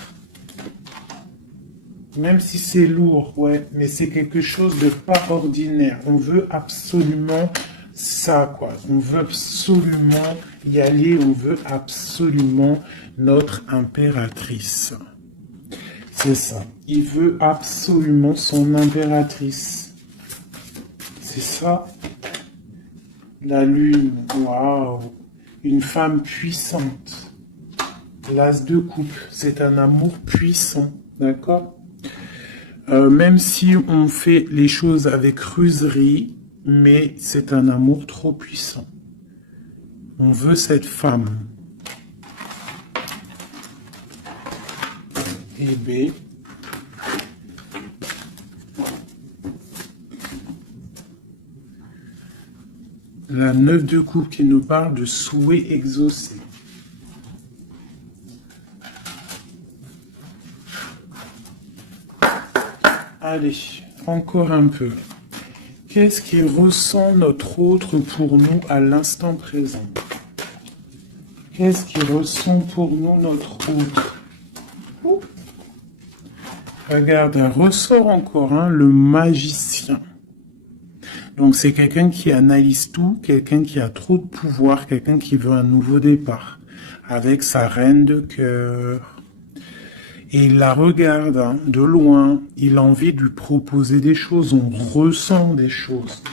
Même si c'est lourd, ouais, mais c'est quelque chose de pas ordinaire. On veut absolument ça, quoi. On veut absolument y aller, on veut absolument notre impératrice. C'est ça. Il veut absolument son impératrice. C'est ça. La lune, waouh. Une femme puissante. L'as de coupe, c'est un amour puissant, d'accord? Même si on fait les choses avec ruserie, mais c'est un amour trop puissant. On veut cette femme. Et B. La 9 de coupe qui nous parle de souhait exaucé. Allez, encore un peu. Qu'est-ce qui ressent notre autre pour nous à l'instant présent? Qu'est-ce qui ressent pour nous notre autre? Regarde, un ressort encore, hein, le magicien. Donc c'est quelqu'un qui analyse tout, quelqu'un qui a trop de pouvoir, quelqu'un qui veut un nouveau départ, avec sa reine de cœur. Et il la regarde hein, de loin, il a envie de lui proposer des choses, on ressent des choses.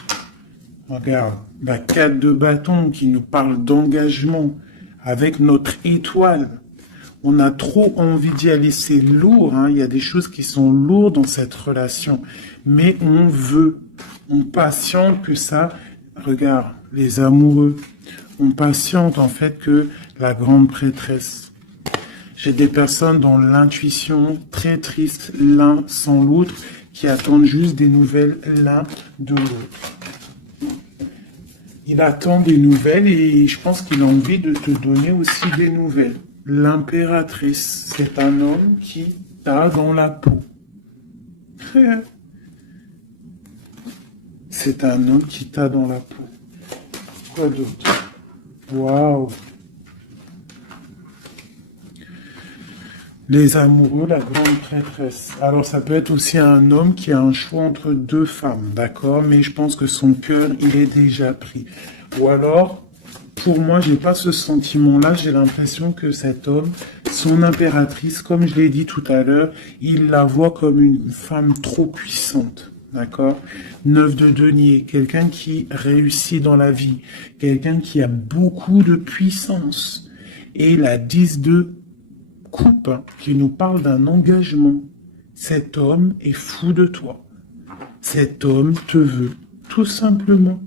Regarde, la 4 de bâton qui nous parle d'engagement avec notre étoile. On a trop envie d'y aller, c'est lourd, hein. Il y a des choses qui sont lourdes dans cette relation. Mais on veut, on patiente que ça, regarde, les amoureux, on patiente en fait que la grande prêtresse. J'ai des personnes dans l'intuition très triste l'un sans l'autre, qui attendent juste des nouvelles l'un de l'autre. Il attend des nouvelles et je pense qu'il a envie de te donner aussi des nouvelles. L'impératrice, c'est un homme qui t'a dans la peau. C'est un homme qui t'a dans la peau. Quoi d'autre? Waouh! Les amoureux, la grande prêtresse. Alors ça peut être aussi un homme qui a un choix entre deux femmes, d'accord? Mais je pense que son cœur, il est déjà pris. Ou alors, pour moi, j'ai pas ce sentiment-là. J'ai l'impression que cet homme, son impératrice, comme je l'ai dit tout à l'heure, il la voit comme une femme trop puissante. D'accord? 9 de denier, quelqu'un qui réussit dans la vie, quelqu'un qui a beaucoup de puissance. Et la 10 de coupe hein, qui nous parle d'un engagement. Cet homme est fou de toi. Cet homme te veut, tout simplement.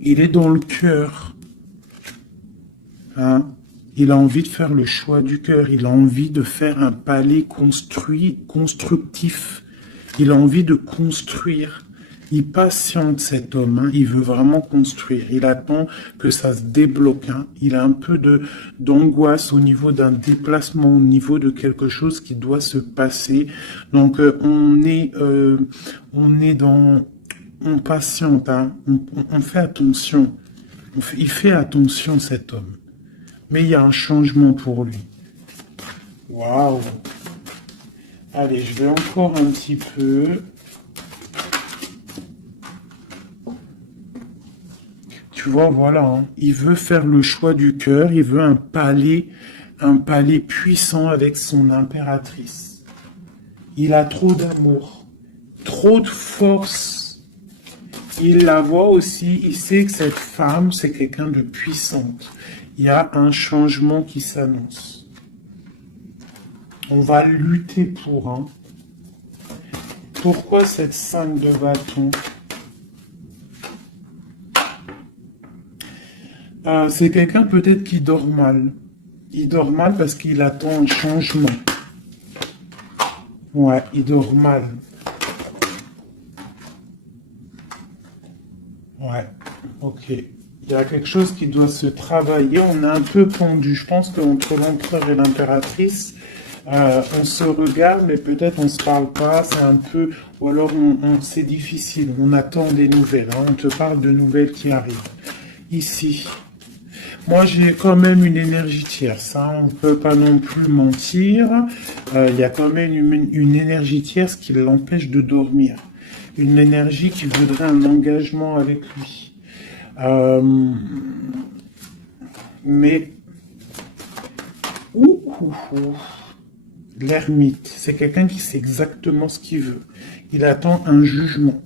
Il est dans le cœur. Hein? Il a envie de faire le choix du cœur. Il a envie de faire un palais constructif. Il a envie de construire. Il patiente cet homme, hein. Il veut vraiment construire. Il attend que ça se débloque. Hein. Il a un peu d'angoisse au niveau d'un déplacement, au niveau de quelque chose qui doit se passer. Donc on patiente. Hein. On fait attention. Il fait attention cet homme. Mais il y a un changement pour lui. Waouh. Allez, je vais encore un petit peu. Tu vois, voilà, hein. Il veut faire le choix du cœur, il veut un palais puissant avec son impératrice. Il a trop d'amour, trop de force. Il la voit aussi, il sait que cette femme, c'est quelqu'un de puissante. Il y a un changement qui s'annonce. On va lutter pour, hein. Pourquoi cette 5 de bâton? C'est quelqu'un peut-être qui dort mal. Il dort mal parce qu'il attend un changement. Ouais, il dort mal. Ouais, ok. Il y a quelque chose qui doit se travailler. On est un peu pendu. Je pense qu'entre l'empereur et l'impératrice, on se regarde, mais peut-être on se parle pas. C'est un peu, ou alors c'est difficile. On attend des nouvelles. Hein. On te parle de nouvelles qui arrivent. Ici, moi j'ai quand même une énergie tierce. Hein. On peut pas non plus mentir. Il y a quand même une énergie tierce qui l'empêche de dormir. Une énergie qui voudrait un engagement avec lui. Mais l'ermite, c'est quelqu'un qui sait exactement ce qu'il veut. Il attend un jugement.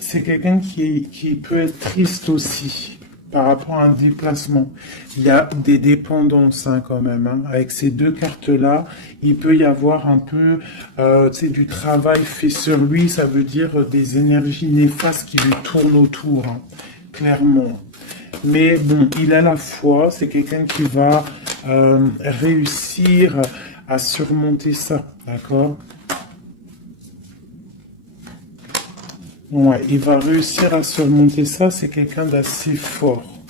C'est quelqu'un qui peut être triste aussi par rapport à un déplacement. Il y a des dépendances hein, quand même. Hein. Avec ces deux cartes-là, il peut y avoir un peu du travail fait sur lui. Ça veut dire des énergies néfastes qui lui tournent autour, hein, clairement. Mais bon, il a la foi. C'est quelqu'un qui va réussir à surmonter ça, d'accord? Ouais, il va réussir à surmonter ça, c'est quelqu'un d'assez fort.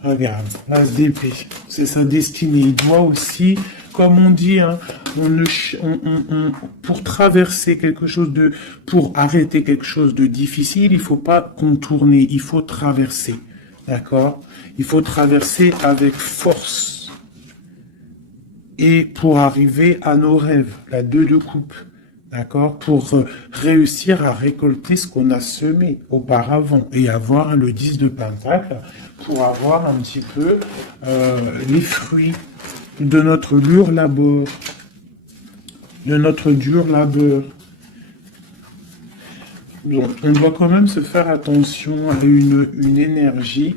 Regarde, l'as d'épée, c'est sa destinée. Il doit aussi, comme on dit, hein, pour traverser quelque chose de, pour arrêter quelque chose de difficile, il faut pas contourner, il faut traverser. D'accord? Il faut traverser avec force. Et pour arriver à nos rêves, la 2 de coupe. D'accord? Pour réussir à récolter ce qu'on a semé auparavant et avoir le 10 de pentacle pour avoir un petit peu les fruits de notre dur labeur. De notre dur labeur. Donc, on doit quand même se faire attention à une énergie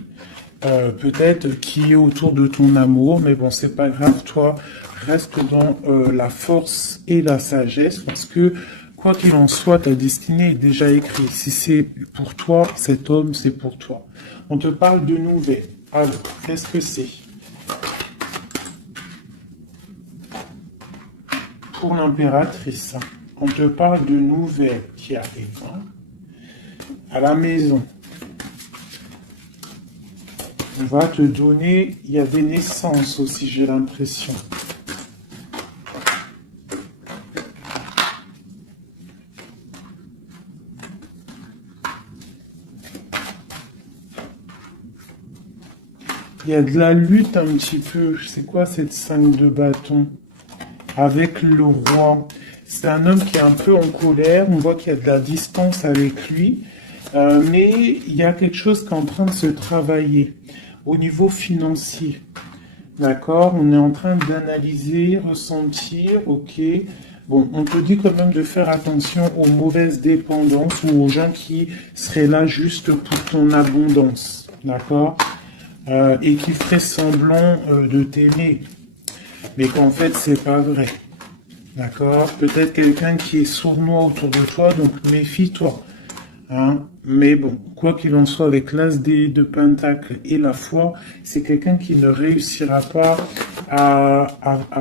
peut-être qui est autour de ton amour, mais bon, c'est pas grave, toi, reste dans la force et la sagesse, parce que, quoi qu'il en soit, ta destinée est déjà écrite. Si c'est pour toi, cet homme, c'est pour toi. On te parle de nouvelles. Alors, qu'est-ce que c'est? Pour l'impératrice, hein, on te parle de nouvelles qui arrivent hein, à la maison. On va te donner, il y a des naissances aussi, j'ai l'impression. Il y a de la lutte un petit peu. C'est quoi cette 5 de bâton? Avec le roi. C'est un homme qui est un peu en colère. On voit qu'il y a de la distance avec lui. Mais il y a quelque chose qui est en train de se travailler au niveau financier. D'accord? On est en train d'analyser, ressentir, ok. Bon, on te dit quand même de faire attention aux mauvaises dépendances ou aux gens qui seraient là juste pour ton abondance. D'accord? Et qui feraient semblant de t'aimer. Mais qu'en fait, c'est pas vrai. D'accord? Peut-être quelqu'un qui est sournois autour de toi, donc méfie-toi. Hein? Mais bon, quoi qu'il en soit, avec l'as de pentacle et la foi, c'est quelqu'un qui ne réussira pas à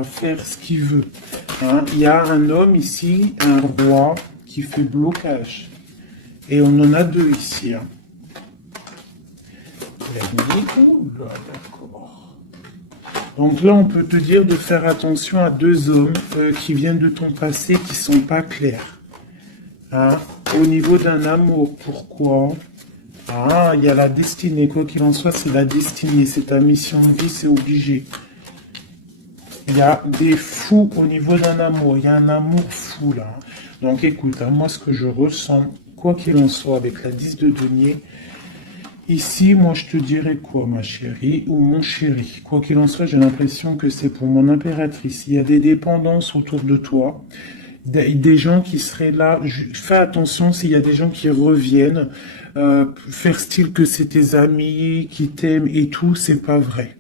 faire ce qu'il veut. Hein? Il y a un homme ici, un roi, qui fait blocage. Et on en a deux ici. Hein. D'accord. Donc là, on peut te dire de faire attention à deux hommes qui viennent de ton passé qui sont pas clairs. Hein? Au niveau d'un amour, pourquoi? Ah, il y a la destinée. Quoi qu'il en soit, c'est la destinée. C'est ta mission de vie, c'est obligé. Il y a des fous au niveau d'un amour. Il y a un amour fou, là. Donc, écoute, hein, moi, ce que je ressens, quoi qu'il en soit, avec la 10 de denier, ici, moi, je te dirais quoi, ma chérie, ou mon chéri? Quoi qu'il en soit, j'ai l'impression que c'est pour mon impératrice. Il y a des dépendances autour de toi. Des gens qui seraient là, fais attention s'il y a des gens qui reviennent, faire style que c'est tes amis qui t'aiment et tout, c'est pas vrai.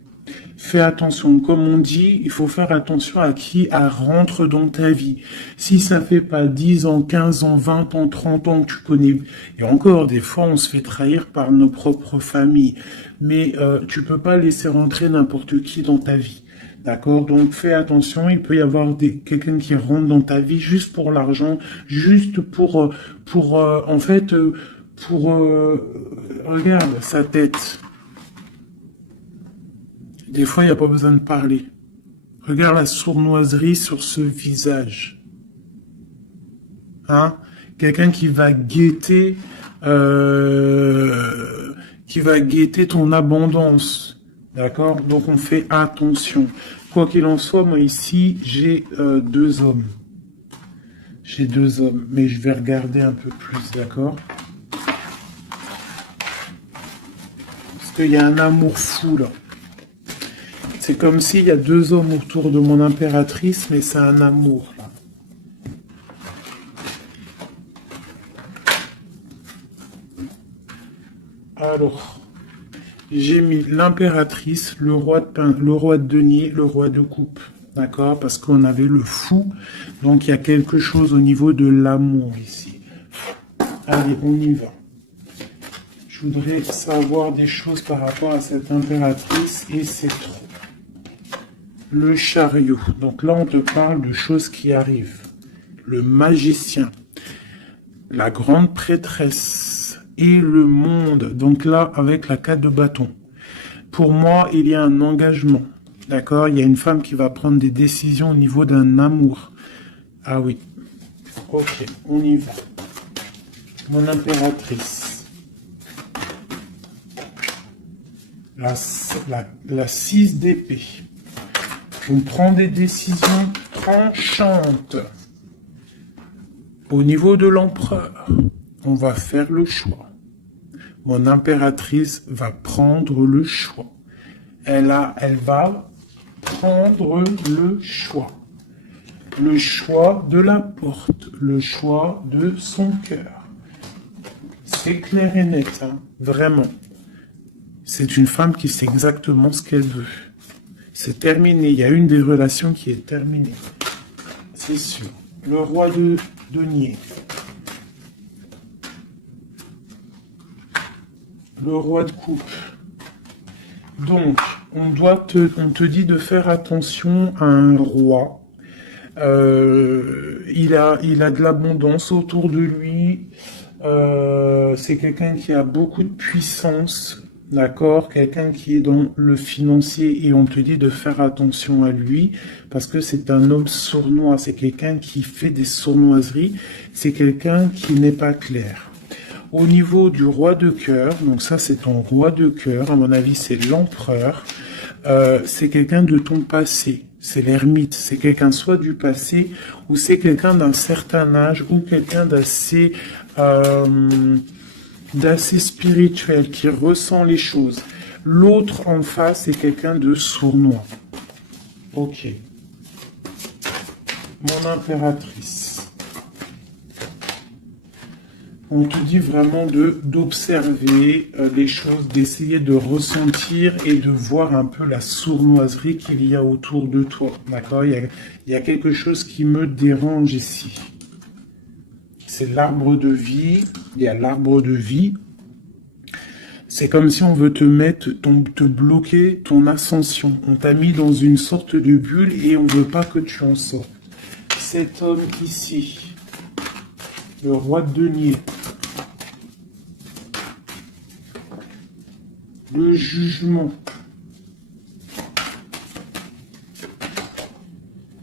Fais attention, comme on dit, il faut faire attention à qui rentre dans ta vie. Si ça fait pas 10 ans, 15 ans, 20 ans, 30 ans que tu connais, et encore des fois on se fait trahir par nos propres familles, mais tu peux pas laisser rentrer n'importe qui dans ta vie. D'accord? Donc fais attention, il peut y avoir quelqu'un qui rentre dans ta vie juste pour l'argent, juste en fait, regarde sa tête. Des fois, il n'y a pas besoin de parler. Regarde la sournoiserie sur ce visage. Hein? Quelqu'un qui va guetter ton abondance. D'accord? Donc on fait attention. Quoi qu'il en soit, moi ici, j'ai 2 hommes. J'ai 2 hommes, mais je vais regarder un peu plus, d'accord? Parce qu'il y a un amour fou, là. C'est comme s'il y a 2 hommes autour de mon impératrice, mais c'est un amour, là. Alors, j'ai mis l'impératrice, le roi de denier, le roi de coupe. D'accord? Parce qu'on avait le fou. Donc, il y a quelque chose au niveau de l'amour ici. Allez, on y va. Je voudrais savoir des choses par rapport à cette impératrice et c'est trop. Le chariot. Donc là, on te parle de choses qui arrivent. Le magicien. La grande prêtresse. Et le monde. Donc là, avec la 4 de bâton. Pour moi, il y a un engagement. D'accord? Il y a une femme qui va prendre des décisions au niveau d'un amour. Ah oui. Ok, on y va. Mon impératrice. La 6 d'épée. On prend des décisions tranchantes. Au niveau de l'empereur, on va faire le choix. Mon impératrice va prendre le choix. Elle va prendre le choix. Le choix de la porte. Le choix de son cœur. C'est clair et net, hein, vraiment. C'est une femme qui sait exactement ce qu'elle veut. C'est terminé. Il y a une des relations qui est terminée. C'est sûr. Le roi de denier. Le roi de coupe. Donc, on te dit de faire attention à un roi. Il a de l'abondance autour de lui. C'est quelqu'un qui a beaucoup de puissance. D'accord, quelqu'un qui est dans le financier et on te dit de faire attention à lui parce que c'est un homme sournois, c'est quelqu'un qui fait des sournoiseries, c'est quelqu'un qui n'est pas clair. Au niveau du roi de cœur, donc ça c'est ton roi de cœur, à mon avis c'est l'empereur, c'est quelqu'un de ton passé, c'est l'ermite, c'est quelqu'un soit du passé ou c'est quelqu'un d'un certain âge ou quelqu'un d'assez spirituel, qui ressent les choses. L'autre en face est quelqu'un de sournois. Ok. Mon impératrice. On te dit vraiment d'observer les choses, d'essayer de ressentir et de voir un peu la sournoiserie qu'il y a autour de toi. D'accord? Il y a quelque chose qui me dérange ici. C'est l'arbre de vie. Il y a l'arbre de vie. C'est comme si on veut te bloquer ton ascension. On t'a mis dans une sorte de bulle et on ne veut pas que tu en sortes. Cet homme ici, le roi de denier, le jugement.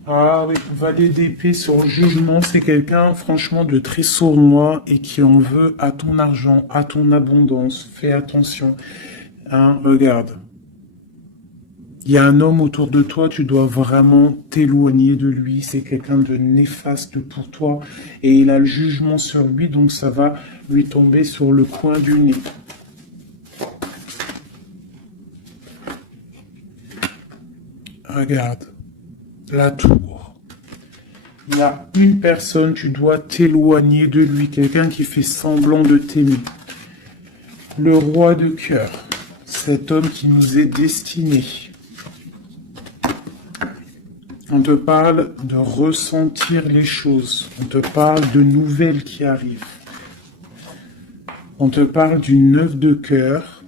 Ah oui, valet d'épée sur le jugement, c'est quelqu'un franchement de très sournois et qui en veut à ton argent, à ton abondance. Fais attention. Hein, regarde. Il y a un homme autour de toi, tu dois vraiment t'éloigner de lui. C'est quelqu'un de néfaste pour toi et il a le jugement sur lui, donc ça va lui tomber sur le coin du nez. Regarde. La tour. Il y a une personne, tu dois t'éloigner de lui, quelqu'un qui fait semblant de t'aimer. Le roi de cœur, cet homme qui nous est destiné. On te parle de ressentir les choses, on te parle de nouvelles qui arrivent. On te parle d'une 9 de cœur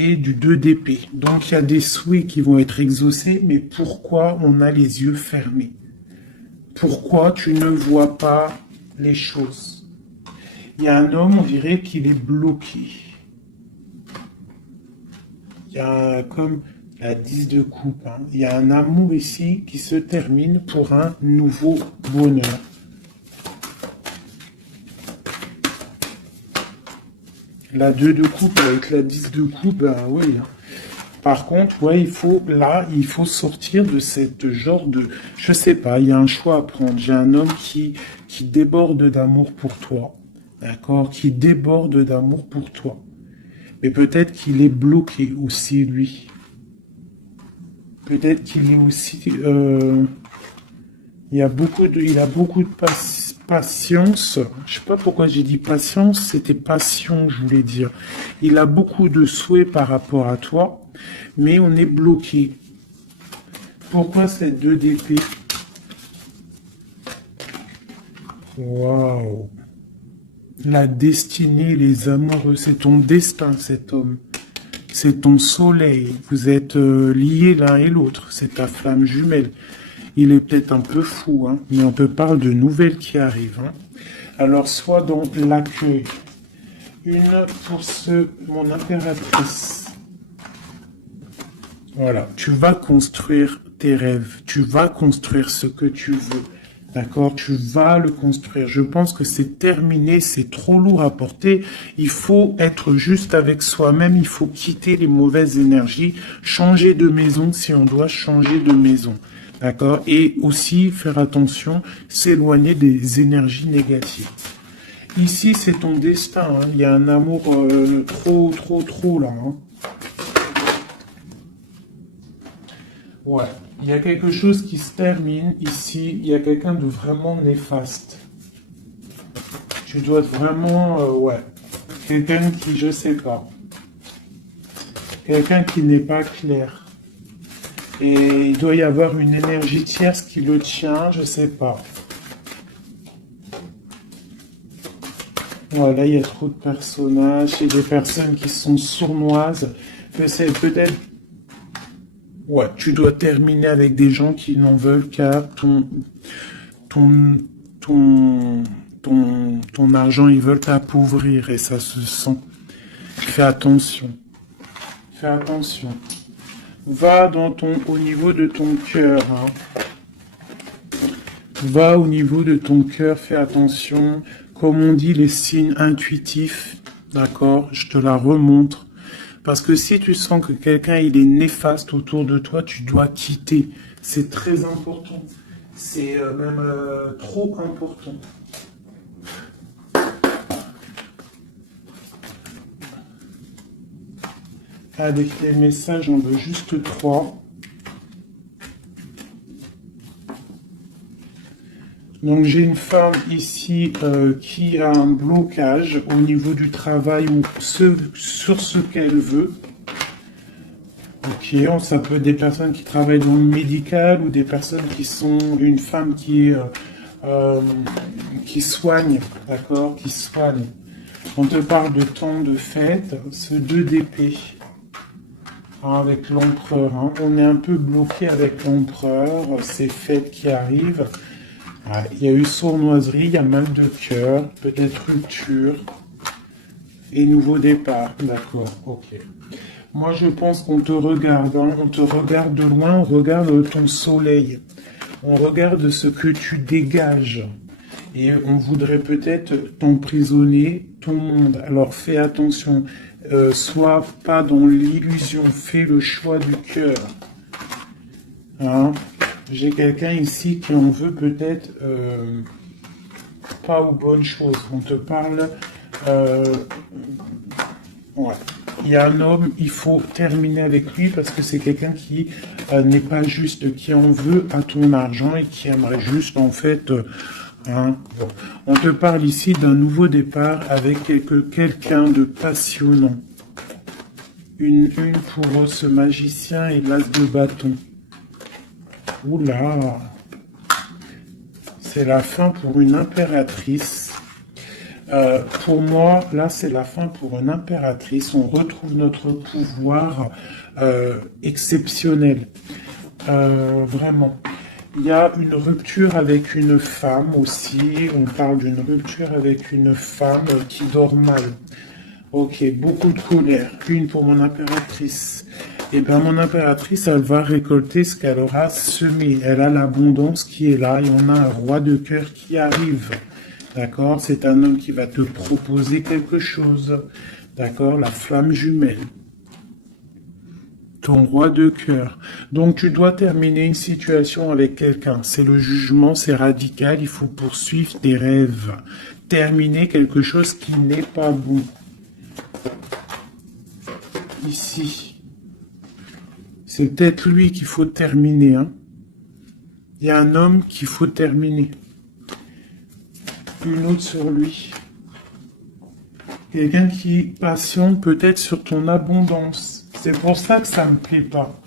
et du 2 d'épée. Donc il y a des souhaits qui vont être exaucés, mais pourquoi on a les yeux fermés? Pourquoi tu ne vois pas les choses? Il y a un homme, on dirait qu'il est bloqué. Il y a comme la 10 de coupe. Hein. Il y a un amour ici qui se termine pour un nouveau bonheur. La 2 de coupe avec la 10 de coupe, ben oui. Hein. Par contre, ouais, il faut sortir de cette genre de, je sais pas, il y a un choix à prendre. J'ai un homme qui déborde d'amour pour toi, d'accord, qui déborde d'amour pour toi. Mais peut-être qu'il est bloqué aussi, lui. Peut-être qu'il est aussi, il a beaucoup de patience. Je sais pas pourquoi j'ai dit patience, c'était passion, je voulais dire. Il a beaucoup de souhaits par rapport à toi, mais on est bloqué. Pourquoi cette 2 d'épée? Waouh! La destinée, les amoureux, c'est ton destin, cet homme. C'est ton soleil. Vous êtes liés l'un et l'autre. C'est ta flamme jumelle. Il est peut-être un peu fou, hein, mais on te parle de nouvelles qui arrivent. Hein. Alors, soit dans l'accueil. Une pour mon impératrice. Voilà, tu vas construire tes rêves. Tu vas construire ce que tu veux. D'accord, tu vas le construire. Je pense que c'est terminé, c'est trop lourd à porter. Il faut être juste avec soi-même. Il faut quitter les mauvaises énergies, changer de maison si on doit changer de maison. D'accord, et aussi faire attention, s'éloigner des énergies négatives. Ici, c'est ton destin. Hein. Il y a un amour trop là. Hein. Ouais. Il y a quelque chose qui se termine ici. Il y a quelqu'un de vraiment néfaste. Tu dois être vraiment, ouais. Quelqu'un qui, je sais pas. Quelqu'un qui n'est pas clair. Et il doit y avoir une énergie tierce qui le tient, je sais pas. Voilà, il y a trop de personnages. Il y a des personnes qui sont sournoises. C'est peut-être... Ouais, tu dois terminer avec des gens qui n'en veulent qu'à ton argent, ils veulent t'appauvrir et ça se sent. Fais attention. Fais attention. Va au niveau de ton cœur. Hein. Va au niveau de ton cœur, fais attention. Comme on dit, les signes intuitifs, d'accord, je te la remontre. Parce que si tu sens que quelqu'un il est néfaste autour de toi, tu dois quitter. C'est très important. C'est même trop important. Avec les messages, j'en veux juste 3. Donc j'ai une femme ici qui a un blocage au niveau du travail ou sur ce qu'elle veut. Ok, ça peut être des personnes qui travaillent dans le médical ou des personnes qui sont une femme qui soigne, d'accord, qui soigne. On te parle de temps de fête, ce 2 d'épée. Avec l'empereur, hein. On est un peu bloqué avec l'empereur, ces fêtes qui arrivent. Il y a eu sournoiserie, il y a mal de cœur, peut-être rupture et nouveau départ. D'accord, ok. Moi, je pense qu'on te regarde, hein. On te regarde de loin, on regarde ton soleil, on regarde ce que tu dégages et on voudrait peut-être t'emprisonner, ton monde. Alors fais attention. Sois pas dans l'illusion, fais le choix du cœur. Hein? J'ai quelqu'un ici qui en veut peut-être pas aux bonnes choses. On te parle... ouais. Il y a un homme, il faut terminer avec lui parce que c'est quelqu'un qui n'est pas juste, qui en veut à ton argent et qui aimerait juste en fait... Hein, bon. On te parle ici d'un nouveau départ avec quelqu'un de passionnant. Une pour ce magicien et l'as de bâton. Oula, c'est la fin pour une impératrice. Pour moi, là, c'est la fin pour une impératrice. On retrouve notre pouvoir exceptionnel. Vraiment. Il y a une rupture avec une femme aussi. On parle d'une rupture avec une femme qui dort mal. Ok, beaucoup de colère. Une pour mon impératrice. Et bien, mon impératrice, elle va récolter ce qu'elle aura semé. Elle a l'abondance qui est là et on a un roi de cœur qui arrive. D'accord? C'est un homme qui va te proposer quelque chose. D'accord? La flamme jumelle. Ton roi de cœur. Donc, tu dois terminer une situation avec quelqu'un. C'est le jugement, c'est radical. Il faut poursuivre tes rêves. Terminer quelque chose qui n'est pas bon. Ici. C'est peut-être lui qu'il faut terminer. Hein. Il y a un homme qu'il faut terminer. Une autre sur lui. Quelqu'un qui patiente peut-être sur ton abondance. C'est pour ça que ça me plaît pas.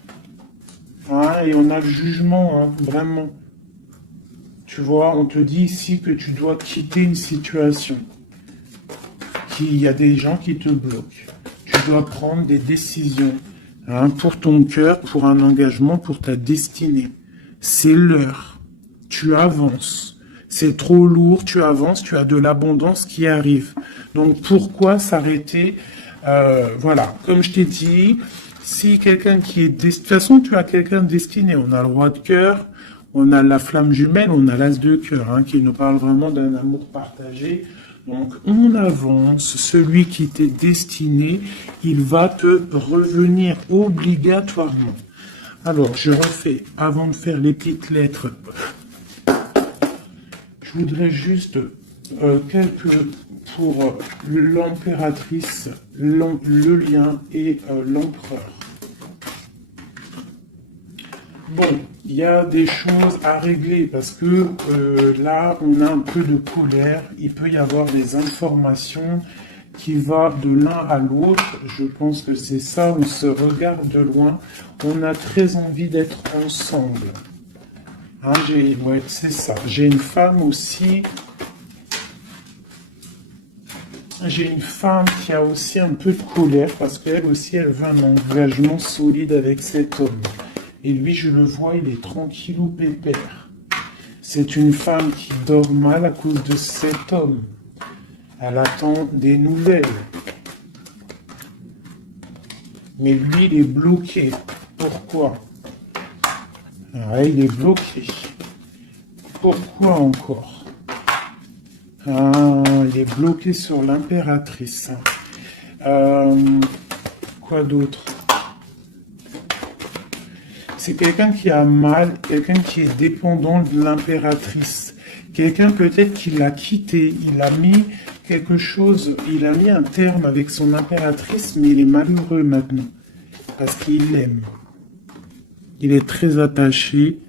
Hein, et on a le jugement, hein, vraiment. Tu vois, on te dit ici que tu dois quitter une situation. Qu'il y a des gens qui te bloquent. Tu dois prendre des décisions. Hein, pour ton cœur, pour un engagement, pour ta destinée. C'est l'heure. Tu avances. C'est trop lourd, tu avances, tu as de l'abondance qui arrive. Donc pourquoi s'arrêter Voilà, comme je t'ai dit, si quelqu'un qui est... De toute façon, tu as quelqu'un destiné. On a le roi de cœur, on a la flamme jumelle, on a l'as de cœur, hein, qui nous parle vraiment d'un amour partagé. Donc on avance, celui qui t'est destiné, il va te revenir obligatoirement. Alors, je refais, avant de faire les petites lettres... Je voudrais juste quelques pour l'impératrice, le lien et l'empereur. Bon, il y a des choses à régler parce que là, on a un peu de colère. Il peut y avoir des informations qui vont de l'un à l'autre. Je pense que c'est ça, on se regarde de loin. On a très envie d'être ensemble. Hein, ouais, c'est ça. J'ai une femme aussi. J'ai une femme qui a aussi un peu de colère parce qu'elle aussi, elle veut un engagement solide avec cet homme. Et lui, je le vois, il est tranquillou pépère. C'est une femme qui dort mal à cause de cet homme. Elle attend des nouvelles. Mais lui, il est bloqué. Pourquoi ? Ah, il est bloqué. Pourquoi encore? Ah, il est bloqué sur l'impératrice. Quoi d'autre? C'est quelqu'un qui a mal, quelqu'un qui est dépendant de l'impératrice. Quelqu'un peut-être qui l'a quitté, il a mis quelque chose, il a mis un terme avec son impératrice, mais il est malheureux maintenant. Parce qu'il l'aime. Il est très attaché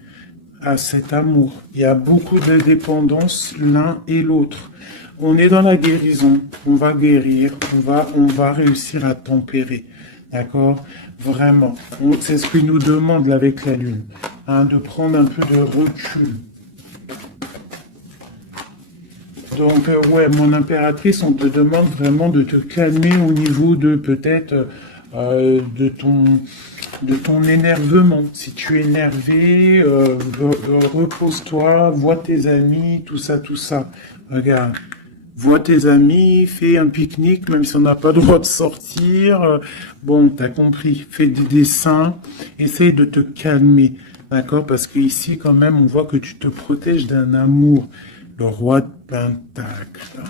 à cet amour. Il y a beaucoup de dépendance l'un et l'autre. On est dans la guérison, on va guérir, on va réussir à tempérer. D'accord? Vraiment. C'est ce qu'il nous demande là, avec la Lune. Hein, de prendre un peu de recul. Donc, ouais, mon impératrice, on te demande vraiment de te calmer au niveau de peut-être de ton énervement. Si tu es énervé, repose-toi, vois tes amis, tout ça, tout ça. Regarde, vois tes amis, fais un pique-nique, même si on n'a pas le droit de sortir. Bon, t'as compris, fais des dessins, essaye de te calmer, d'accord? Parce qu'ici, quand même, on voit que tu te protèges d'un amour. Le roi de Pentacle.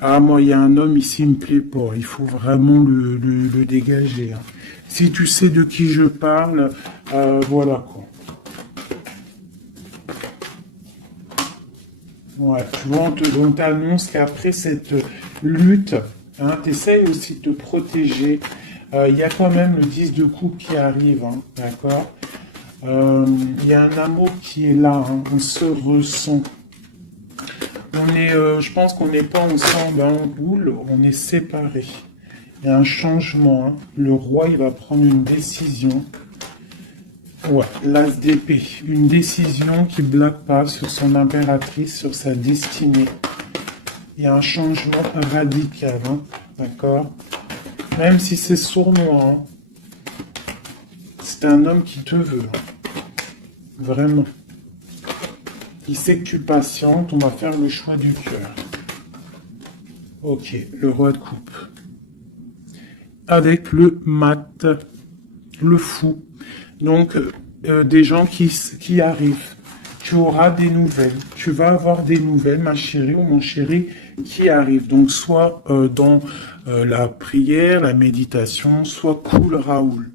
Ah, moi, il y a un homme ici, il me plaît pas. Il faut vraiment le dégager. Hein. Si tu sais de qui je parle, voilà quoi. Ouais, tu vois, on t'annonce qu'après cette lutte, hein, tu essayes aussi de te protéger. Il y a quand même le 10 de coupe qui arrive, hein, d'accord? Il y a un amour qui est là, hein, on se ressent. On est, je pense qu'on n'est pas ensemble en boule, on est séparés. Il y a un changement. Hein. Le roi, il va prendre une décision. Ouais, l'as d'épée. Une décision qui ne blague pas sur son impératrice, sur sa destinée. Il y a un changement radical, hein, d'accord? Même si c'est sournois, hein. C'est un homme qui te veut, hein. Vraiment. Il sait que tu patientes, on va faire le choix du cœur. Ok, le roi de coupe. Avec le mat, le fou. Donc, des gens qui arrivent. Tu auras des nouvelles. Tu vas avoir des nouvelles, ma chérie ou mon chéri, qui arrivent. Donc, soit dans la prière, la méditation, soit cool Raoul.